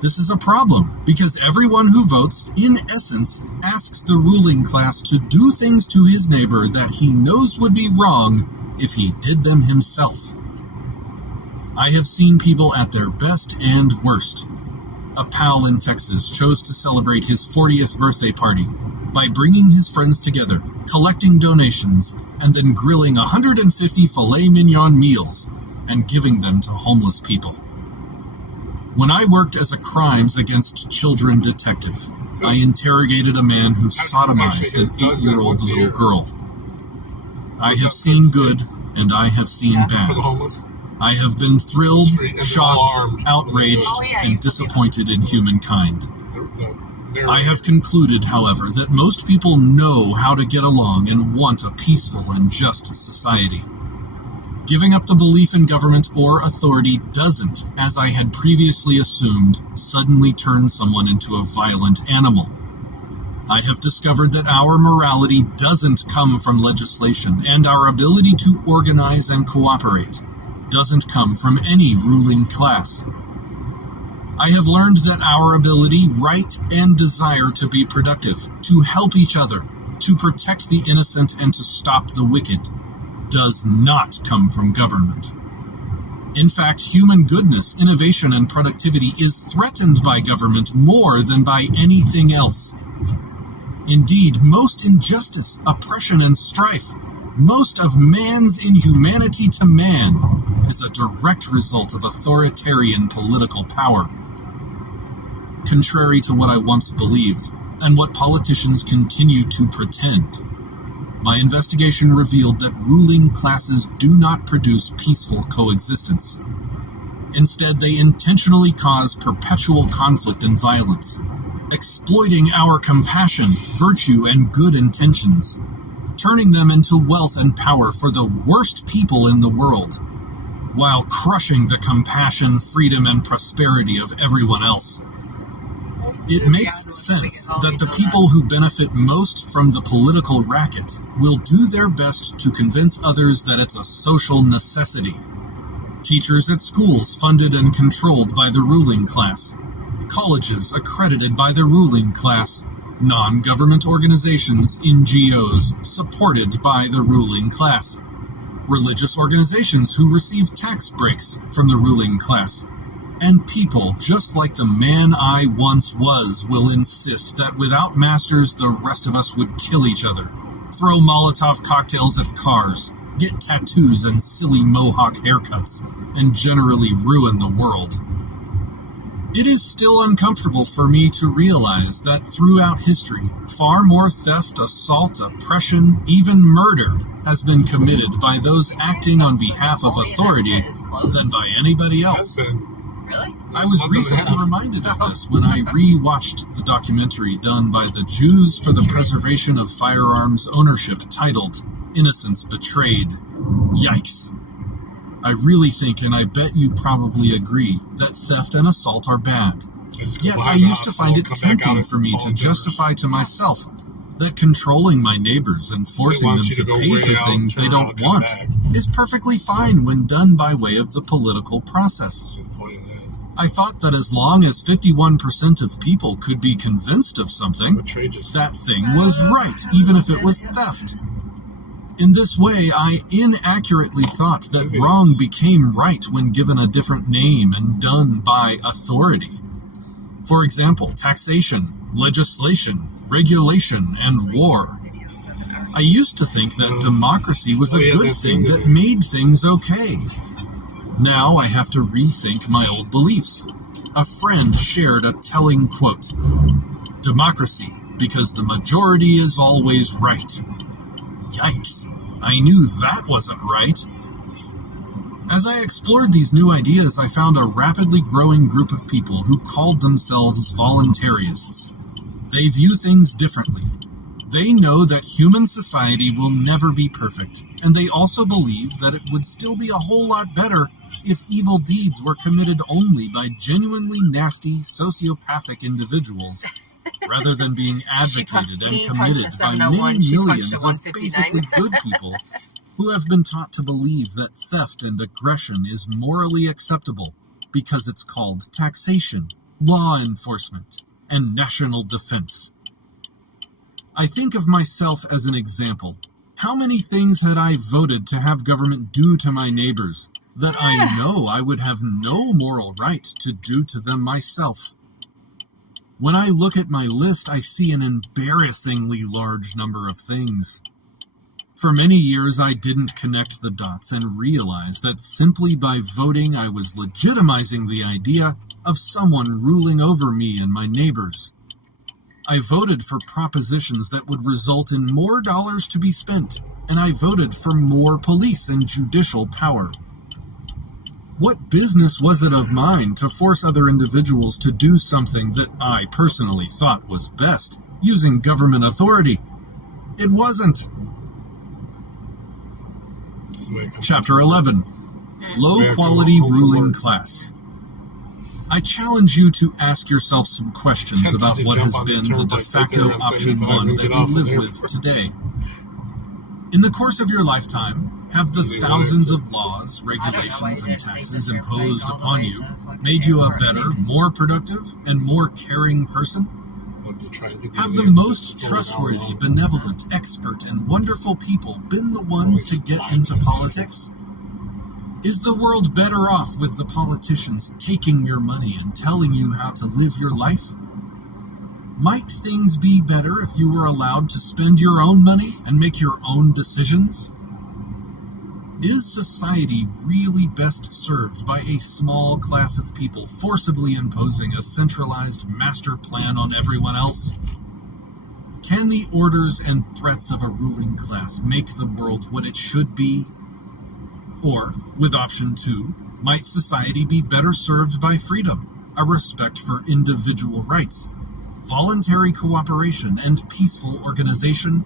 This is a problem, because everyone who votes, in essence, asks the ruling class to do things to his neighbor that he knows would be wrong if he did them himself. I have seen people at their best and worst. A pal in Texas chose to celebrate his 40th birthday party by bringing his friends together, collecting donations, and then grilling 150 filet mignon meals and giving them to homeless people. When I worked as a crimes against children detective, I interrogated a man who sodomized an 8-year-old little girl. I have seen good, and I have seen bad. I have been thrilled, shocked, outraged, and disappointed in humankind. I have concluded, however, that most people know how to get along and want a peaceful and just society. Giving up the belief in government or authority doesn't, as I had previously assumed, suddenly turn someone into a violent animal. I have discovered that our morality doesn't come from legislation, and our ability to organize and cooperate doesn't come from any ruling class. I have learned that our ability, right, and desire to be productive, to help each other, to protect the innocent, and to stop the wicked, does not come from government. In fact, human goodness, innovation, and productivity is threatened by government more than by anything else. Indeed, most injustice, oppression, and strife, most of man's inhumanity to man, is a direct result of authoritarian political power. Contrary to what I once believed, and what politicians continue to pretend, my investigation revealed that ruling classes do not produce peaceful coexistence. Instead, they intentionally cause perpetual conflict and violence, exploiting our compassion, virtue, and good intentions, turning them into wealth and power for the worst people in the world, while crushing the compassion, freedom, and prosperity of everyone else. It makes sense that the people who benefit most from the political racket will do their best to convince others that it's a social necessity. Teachers at schools funded and controlled by the ruling class, colleges accredited by the ruling class, non-government organizations, NGOs, supported by the ruling class, religious organizations who receive tax breaks from the ruling class, and people just like the man I once was will insist that without masters the rest of us would kill each other, throw Molotov cocktails at cars, get tattoos and silly mohawk haircuts, and generally ruin the world. It is still uncomfortable for me to realize that throughout history, far more theft, assault, oppression, even murder has been committed by those acting on behalf of authority than by anybody else. Really? I was recently reminded of this when I re-watched the documentary done by the Jews for the Preservation of Firearms Ownership titled Innocence Betrayed. Yikes. I really think, and I bet you probably agree, that theft and assault are bad. Yet I used to find it tempting for me to justify to myself that controlling my neighbors and forcing them to pay for things they don't want is perfectly fine when done by way of the political process. I thought that as long as 51% of people could be convinced of something, that thing was right, even if it was theft. In this way, I inaccurately thought that wrong became right when given a different name and done by authority. For example, taxation, legislation, regulation, and war. I used to think that democracy was a good thing that made things okay. Now I have to rethink my old beliefs. A friend shared a telling quote: "Democracy, because the majority is always right." Yikes, I knew that wasn't right. As I explored these new ideas, I found a rapidly growing group of people who called themselves voluntarists. They view things differently. They know that human society will never be perfect, and they also believe that it would still be a whole lot better if evil deeds were committed only by genuinely nasty, sociopathic individuals, rather than being advocated and committed by many millions of basically good people who have been taught to believe that theft and aggression is morally acceptable because it's called taxation, law enforcement, and national defense. I think of myself as an example. How many things had I voted to have government do to my neighbors that I know I would have no moral right to do to them myself? When I look at my list, I see an embarrassingly large number of things. For many years, I didn't connect the dots and realize that simply by voting, I was legitimizing the idea of someone ruling over me and my neighbors. I voted for propositions that would result in more dollars to be spent, and I voted for more police and judicial power. What business was it of mine to force other individuals to do something that I personally thought was best, using government authority? It wasn't. Chapter 11. Low-quality ruling class. I challenge you to ask yourself some questions about what has been the de facto option one that we live with today. In the course of your lifetime, Have the thousands of laws, regulations, and taxes imposed upon you made you a better, more productive, and more caring person? Have the most trustworthy, benevolent, expert, and wonderful people been the ones to get into politics? Is the world better off with the politicians taking your money and telling you how to live your life? Might things be better if you were allowed to spend your own money and make your own decisions? Is society really best served by a small class of people forcibly imposing a centralized master plan on everyone else? Can the orders and threats of a ruling class make the world what it should be? Or, with option 2, might society be better served by freedom, a respect for individual rights, voluntary cooperation, and peaceful organization?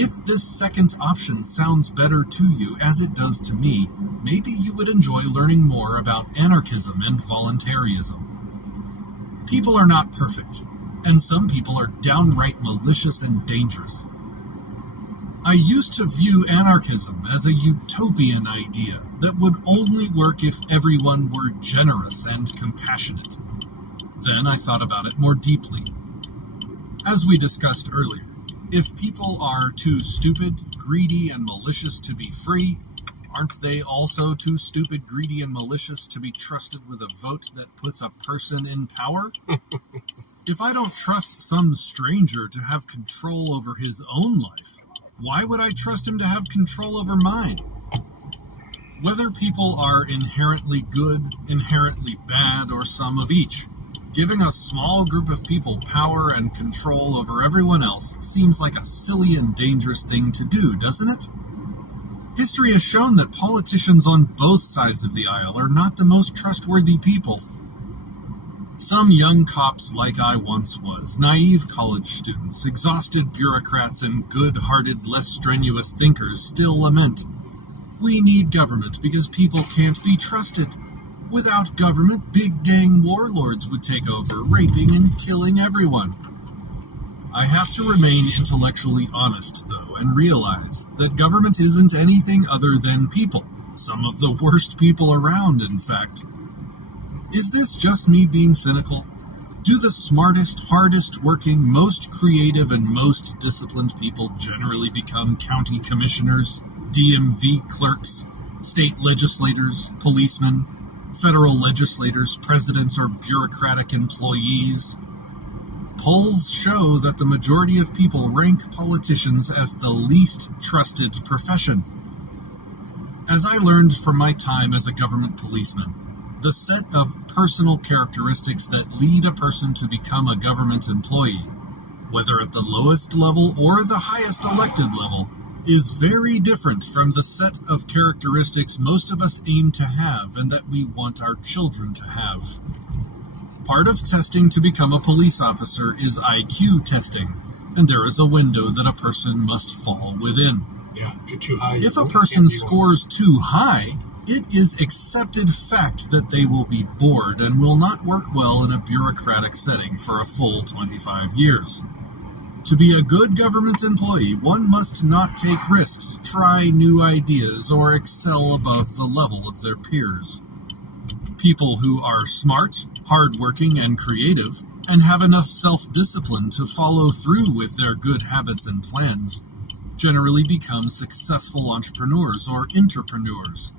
If this second option sounds better to you, as it does to me, maybe you would enjoy learning more about anarchism and voluntarism. People are not perfect, and some people are downright malicious and dangerous. I used to view anarchism as a utopian idea that would only work if everyone were generous and compassionate. Then I thought about it more deeply. As we discussed earlier, if people are too stupid, greedy, and malicious to be free, aren't they also too stupid, greedy, and malicious to be trusted with a vote that puts a person in power? If I don't trust some stranger to have control over his own life, why would I trust him to have control over mine? Whether people are inherently good, inherently bad, or some of each, giving a small group of people power and control over everyone else seems like a silly and dangerous thing to do, doesn't it? History has shown that politicians on both sides of the aisle are not the most trustworthy people. Some young cops like I once was, naive college students, exhausted bureaucrats, and good-hearted, less strenuous thinkers still lament. We need government because people can't be trusted. Without government, big gang warlords would take over, raping and killing everyone. I have to remain intellectually honest, though, and realize that government isn't anything other than people. Some of the worst people around, in fact. Is this just me being cynical? Do the smartest, hardest working, most creative, and most disciplined people generally become county commissioners, DMV clerks, state legislators, policemen, federal legislators, presidents, or bureaucratic employees? Polls show that the majority of people rank politicians as the least trusted profession. As I learned from my time as a government policeman, the set of personal characteristics that lead a person to become a government employee, whether at the lowest level or the highest elected level, is very different from the set of characteristics most of us aim to have and that we want our children to have. Part of testing to become a police officer is IQ testing, and there is a window that a person must fall within. Yeah, if you're too high. If a person scores too high, it is accepted fact that they will be bored and will not work well in a bureaucratic setting for a full 25 years. To be a good government employee, one must not take risks, try new ideas, or excel above the level of their peers. People who are smart, hardworking, and creative, and have enough self-discipline to follow through with their good habits and plans, generally become successful entrepreneurs or intrapreneurs.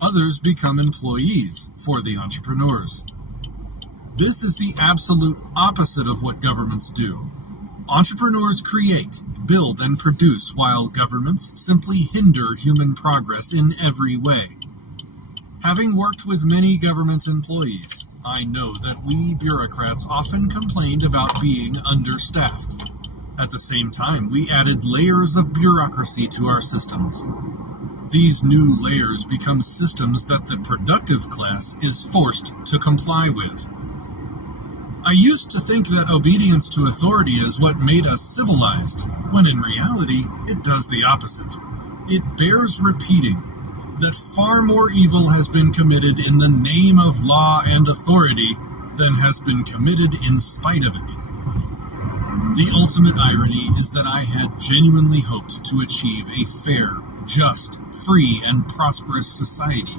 Others become employees for the entrepreneurs. This is the absolute opposite of what governments do. Entrepreneurs create, build, and produce, while governments simply hinder human progress in every way. Having worked with many government employees, I know that we bureaucrats often complained about being understaffed. At the same time, we added layers of bureaucracy to our systems. These new layers become systems that the productive class is forced to comply with. I used to think that obedience to authority is what made us civilized, when in reality, it does the opposite. It bears repeating that far more evil has been committed in the name of law and authority than has been committed in spite of it. The ultimate irony is that I had genuinely hoped to achieve a fair, just, free, and prosperous society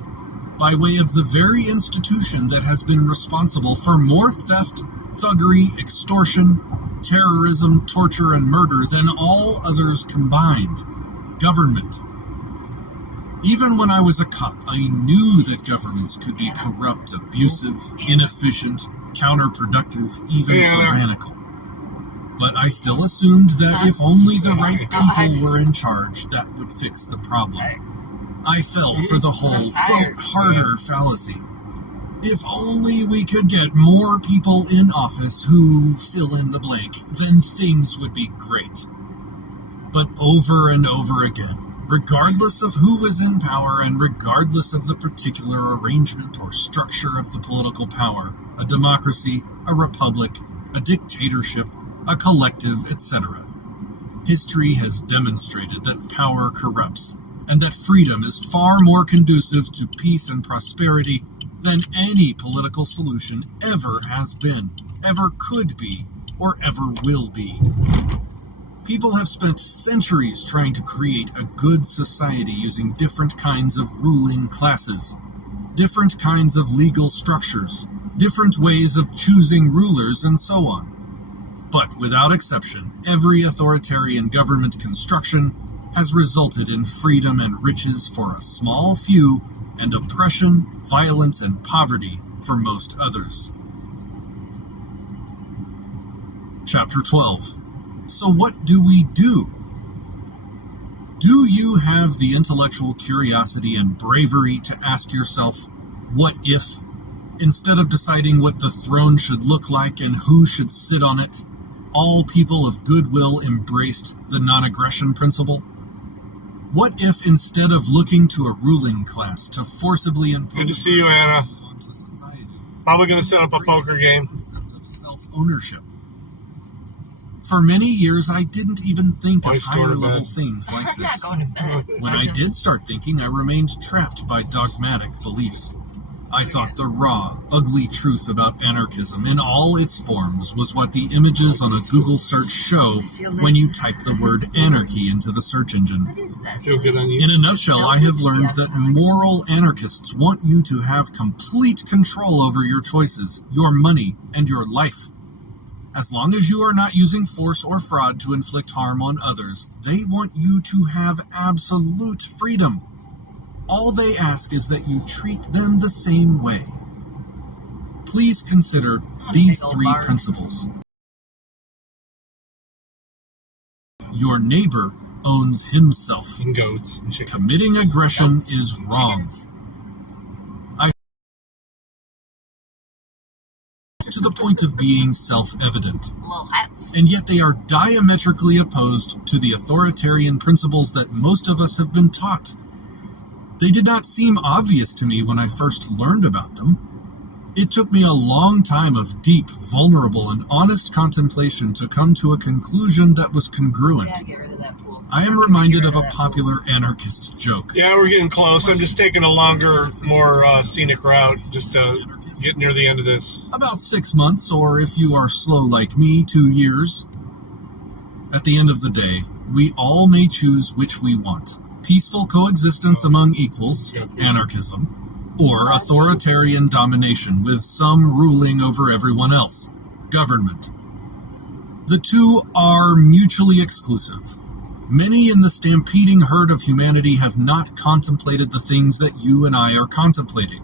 by way of the very institution that has been responsible for more theft, thuggery, extortion, terrorism, torture, and murder than all others combined. Government. Even when I was a cop, I knew that governments could be corrupt, abusive, inefficient, counterproductive, even tyrannical. But I still assumed that if only the right people were in charge, that would fix the problem. I fell for the whole vote harder fallacy. If only we could get more people in office who fill in the blank, then things would be great. But over and over again, regardless of who was in power and regardless of the particular arrangement or structure of the political power, a democracy, a republic, a dictatorship, a collective, etc., history has demonstrated that power corrupts, and that freedom is far more conducive to peace and prosperity than any political solution ever has been, ever could be, or ever will be. People have spent centuries trying to create a good society using different kinds of ruling classes, different kinds of legal structures, different ways of choosing rulers, and so on. But without exception, every authoritarian government construction has resulted in freedom and riches for a small few and oppression, violence, and poverty for most others. Chapter 12. So what do we do? Do you have the intellectual curiosity and bravery to ask yourself, what if, instead of deciding what the throne should look like and who should sit on it, all people of goodwill embraced the non-aggression principle? What if, instead of looking to a ruling class to forcibly impose Good to see you, Anna. onto society, Probably going to set up a poker game. the concept of self-ownership? For many years, I didn't even think of Wife's going to higher-level bed. things like I'm not this. going to bed. When I did start thinking, I remained trapped by dogmatic beliefs. I thought the raw, ugly truth about anarchism in all its forms was what the images on a Google search show when you type the word anarchy into the search engine. What is that? Feel good on you? In a nutshell, I have learned that moral anarchists want you to have complete control over your choices, your money, and your life. As long as you are not using force or fraud to inflict harm on others, they want you to have absolute freedom. All they ask is that you treat them the same way. Please consider these three principles. Your neighbor owns himself. And goats and chickens. Committing aggression is wrong. Chickens. To the point of being self-evident. Little hats. And yet they are diametrically opposed to the authoritarian principles that most of us have been taught. They did not seem obvious to me when I first learned about them. It took me a long time of deep, vulnerable, and honest contemplation to come to a conclusion that was congruent. Yeah, get rid of that pool. I am reminded of a popular anarchist joke. Yeah, we're getting close. I'm just taking a longer, more scenic route just to get near the end of this. About 6 months, or if you are slow like me, 2 years. At the end of the day, we all may choose which we want. Peaceful coexistence among equals, anarchism, or authoritarian domination with some ruling over everyone else, government. The two are mutually exclusive. Many in the stampeding herd of humanity have not contemplated the things that you and I are contemplating,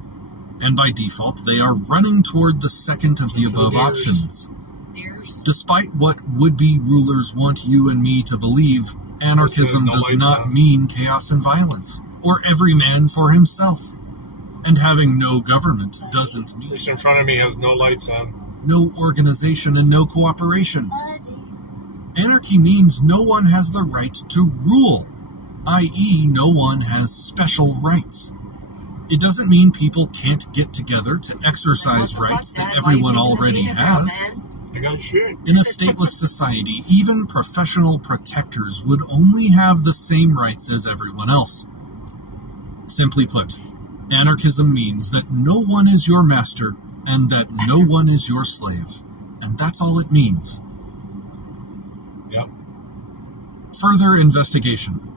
and by default they are running toward the second of the above options. Ears. Despite what would-be rulers want you and me to believe, anarchism does not mean chaos and violence, or every man for himself. And having no government doesn't mean This in front of me has no lights on. no organization and no cooperation. Anarchy means no one has the right to rule, i.e. no one has special rights. It doesn't mean people can't get together to exercise rights that everyone already has. I got shit. In a stateless society, even professional protectors would only have the same rights as everyone else. Simply put, anarchism means that no one is your master and that no one is your slave. And that's all it means. Yep. Further investigation.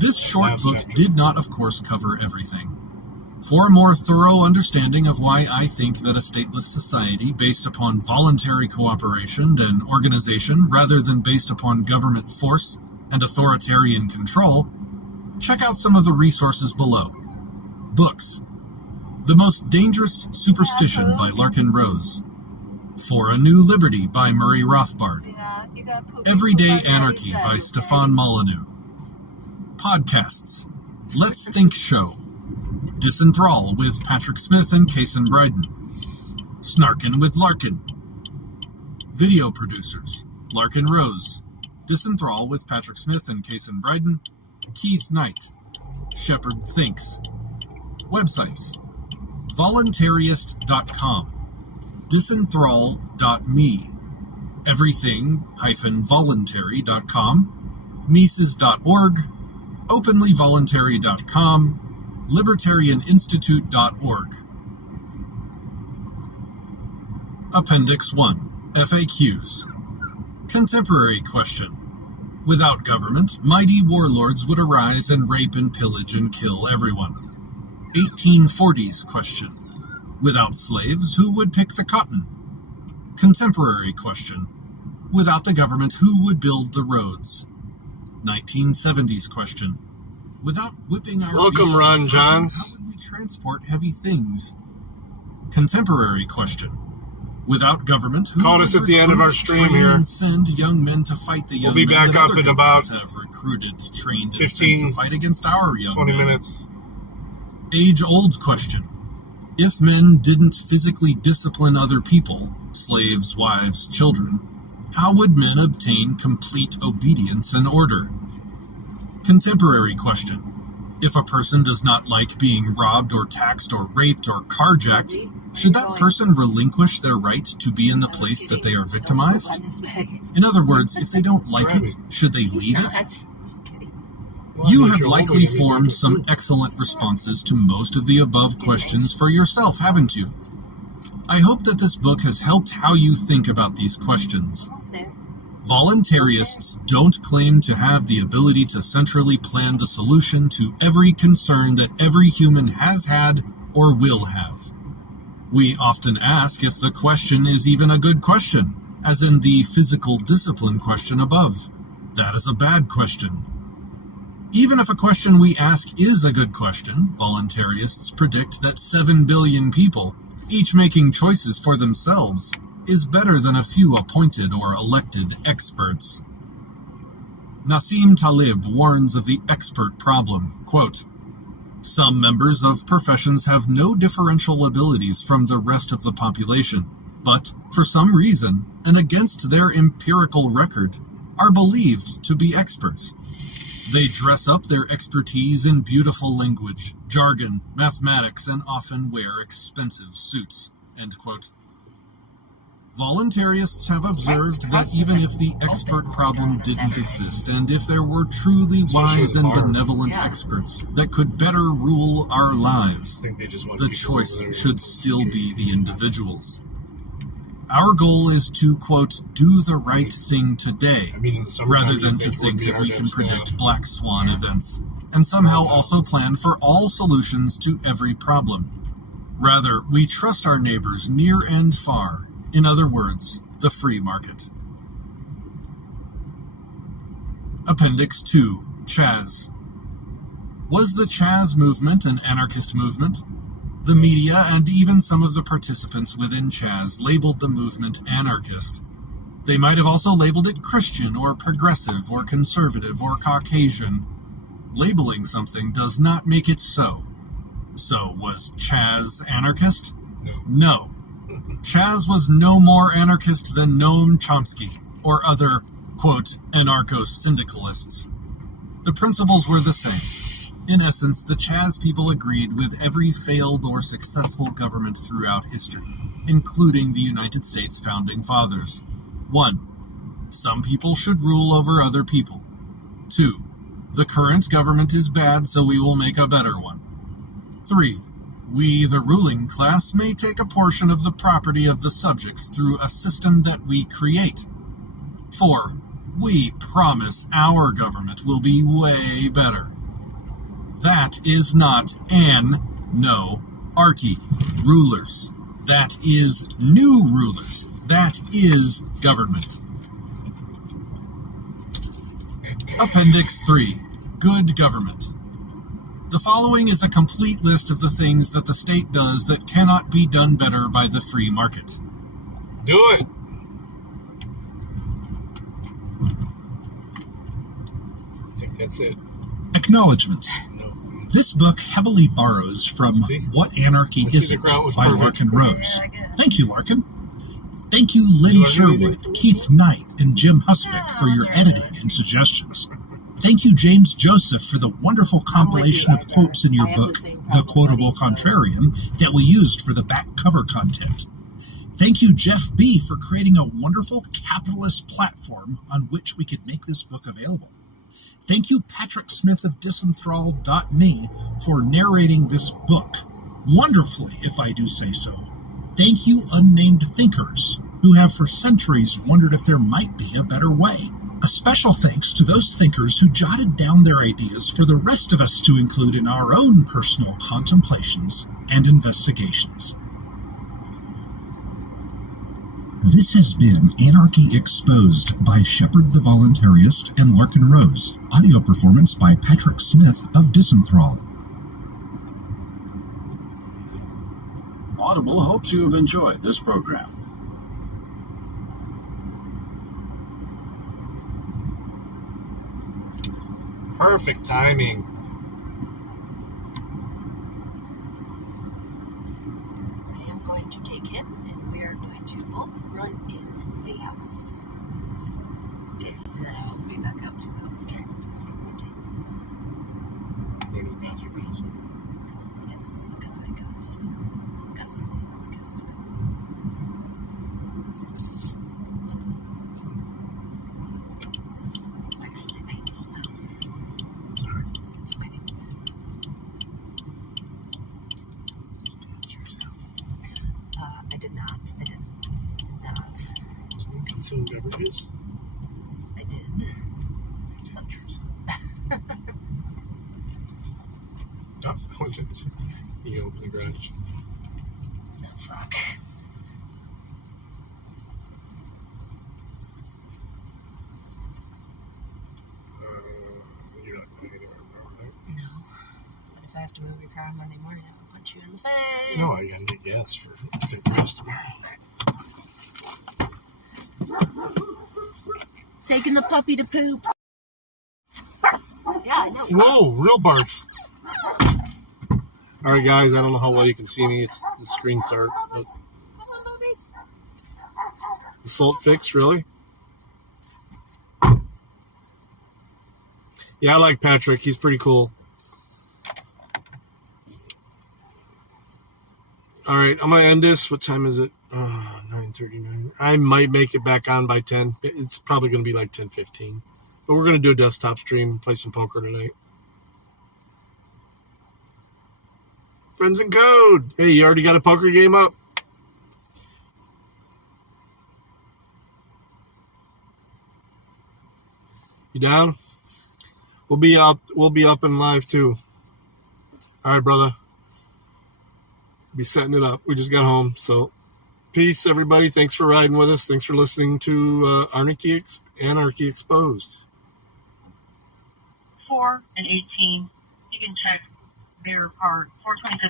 This short book did not, of course, cover everything. For a more thorough understanding of why I think that a stateless society based upon voluntary cooperation and organization rather than based upon government force and authoritarian control, check out some of the resources below. Books: The Most Dangerous Superstition by Larkin Rose, For a New Liberty by Murray Rothbard, Everyday Anarchy by Stefan Molyneux. Podcasts: Let's Think Show, Disenthrall with Patrick Smith and Kason Bryden, Snarkin' with Larkin. Video producers: Larkin Rose, Disenthrall with Patrick Smith and Kason Bryden, Keith Knight, Shepard Thinks. Websites: voluntarist.com, disenthrall.me, everything-voluntary.com, Mises.org, openlyvoluntary.com, libertarianinstitute.org. Appendix 1, FAQs. Contemporary question: Without government, mighty warlords would arise and rape and pillage and kill everyone. 1840s question: Without slaves, who would pick the cotton? Contemporary question: Without the government, who would build the roads? 1970s question: Without whipping our Welcome, Ron Johns. How would we transport heavy things? Contemporary question: Without government, who Caught would us at the end of our stream train, here. and send young men to fight the young We'll be men back that up other in about governments have recruited, trained, and 15, sent to fight against our young 20 men? minutes. Age-old question: If men didn't physically discipline other people, slaves, wives, children, how would men obtain complete obedience and order? Contemporary question: If a person does not like being robbed or taxed or raped or carjacked, should that person relinquish their right to be in the place that they are victimized? In other words, if they don't like it, should they leave it? You have likely formed some excellent responses to most of the above questions for yourself, haven't you? I hope that this book has helped how you think about these questions. Voluntarists don't claim to have the ability to centrally plan the solution to every concern that every human has had or will have. We often ask if the question is even a good question, as in the physical discipline question above. That is a bad question. Even if a question we ask is a good question, voluntarists predict that 7 billion people, each making choices for themselves, is better than a few appointed or elected experts. Nassim Taleb warns of the expert problem, quote, "Some members of professions have no differential abilities from the rest of the population, but, for some reason, and against their empirical record, are believed to be experts. They dress up their expertise in beautiful language, jargon, mathematics, and often wear expensive suits." End quote. Voluntarists have observed that even if the expert problem didn't exist, and if there were truly wise and benevolent experts that could better rule our lives, the choice should still be the individual's. Our goal is to, quote, do the right thing today, rather than to think that we can predict black swan events, and somehow also plan for all solutions to every problem. Rather, we trust our neighbors near and far, in other words, the free market. Appendix 2, Chaz. Was the Chaz movement an anarchist movement? The media and even some of the participants within Chaz labeled the movement anarchist. They might have also labeled it Christian or progressive or conservative or Caucasian. Labeling something does not make it so. So, was Chaz anarchist? No. Chaz was no more anarchist than Noam Chomsky or other, quote, anarcho-syndicalists. The principles were the same. In essence, the Chaz people agreed with every failed or successful government throughout history, including the United States Founding Fathers. 1. Some people should rule over other people. 2. The current government is bad, so we will make a better one. 3. We, the ruling class, may take a portion of the property of the subjects through a system that we create. 4. We promise our government will be way better. That is not anarchy. Rulers. That is new rulers. That is government. Appendix 3. Good government. The following is a complete list of the things that the state does that cannot be done better by the free market. Do it. I think that's it. Acknowledgements. No. This book heavily borrows from See? What Anarchy Let's see, the Isn't crowd was by perfect. Larkin Rose. Yeah, I guess. Thank you, Larkin. Thank you, Lynn Did you learn anything Sherwood, from this Keith book? Knight, and Jim Husbeck Oh, for your they're editing listening. and suggestions. Thank you, James Joseph, for the wonderful compilation of Edgar. quotes in your I have the book, same The problem, Quotable buddy, so- Contrarian, that we used for the back cover content. Thank you, Jeff B., for creating a wonderful capitalist platform on which we could make this book available. Thank you, Patrick Smith of Disenthralled.me, for narrating this book wonderfully, if I do say so. Thank you, unnamed thinkers, who have for centuries wondered if there might be a better way. A special thanks to those thinkers who jotted down their ideas for the rest of us to include in our own personal contemplations and investigations. This has been Anarchy Exposed by Shepard the Voluntarist and Larkin Rose. Audio performance by Patrick Smith of Disenthrall. Audible hopes you have enjoyed this program. Perfect timing. I am going to take him, and we are going to both run in the house. Okay, and then I will be back out to go next. Go to the bathroom also. Yes, because I got Gus to go. It's actually painful now. Sorry. It's okay. I did not. Someone consume beverages? I did. Oh, I went to you open the garage. No, fuck. You're not going anywhere, right? No. But if I have to move your car on Monday morning, I will punch you in the face. No, I gotta get gas for the rest tomorrow. Taking the puppy to poop. Yeah, I know. Whoa, real barks. Alright guys, I don't know how well you can see me. It's the screen's dark. But Come on, puppies. the salt fix, really? Yeah, I like Patrick. He's pretty cool. Alright, I'm gonna end this. What time is it? 9:39. I might make it back on by 10. It's probably gonna be like 10:15. But we're gonna do a desktop stream, play some poker tonight. Friends in Code. Hey, you already got a poker game up? You down? We'll be up and live too. All right, brother. Be setting it up. We just got home, so peace, everybody. Thanks for riding with us. Thanks for listening to Anarchy Exposed. 4 and 18. You can check their part. 426.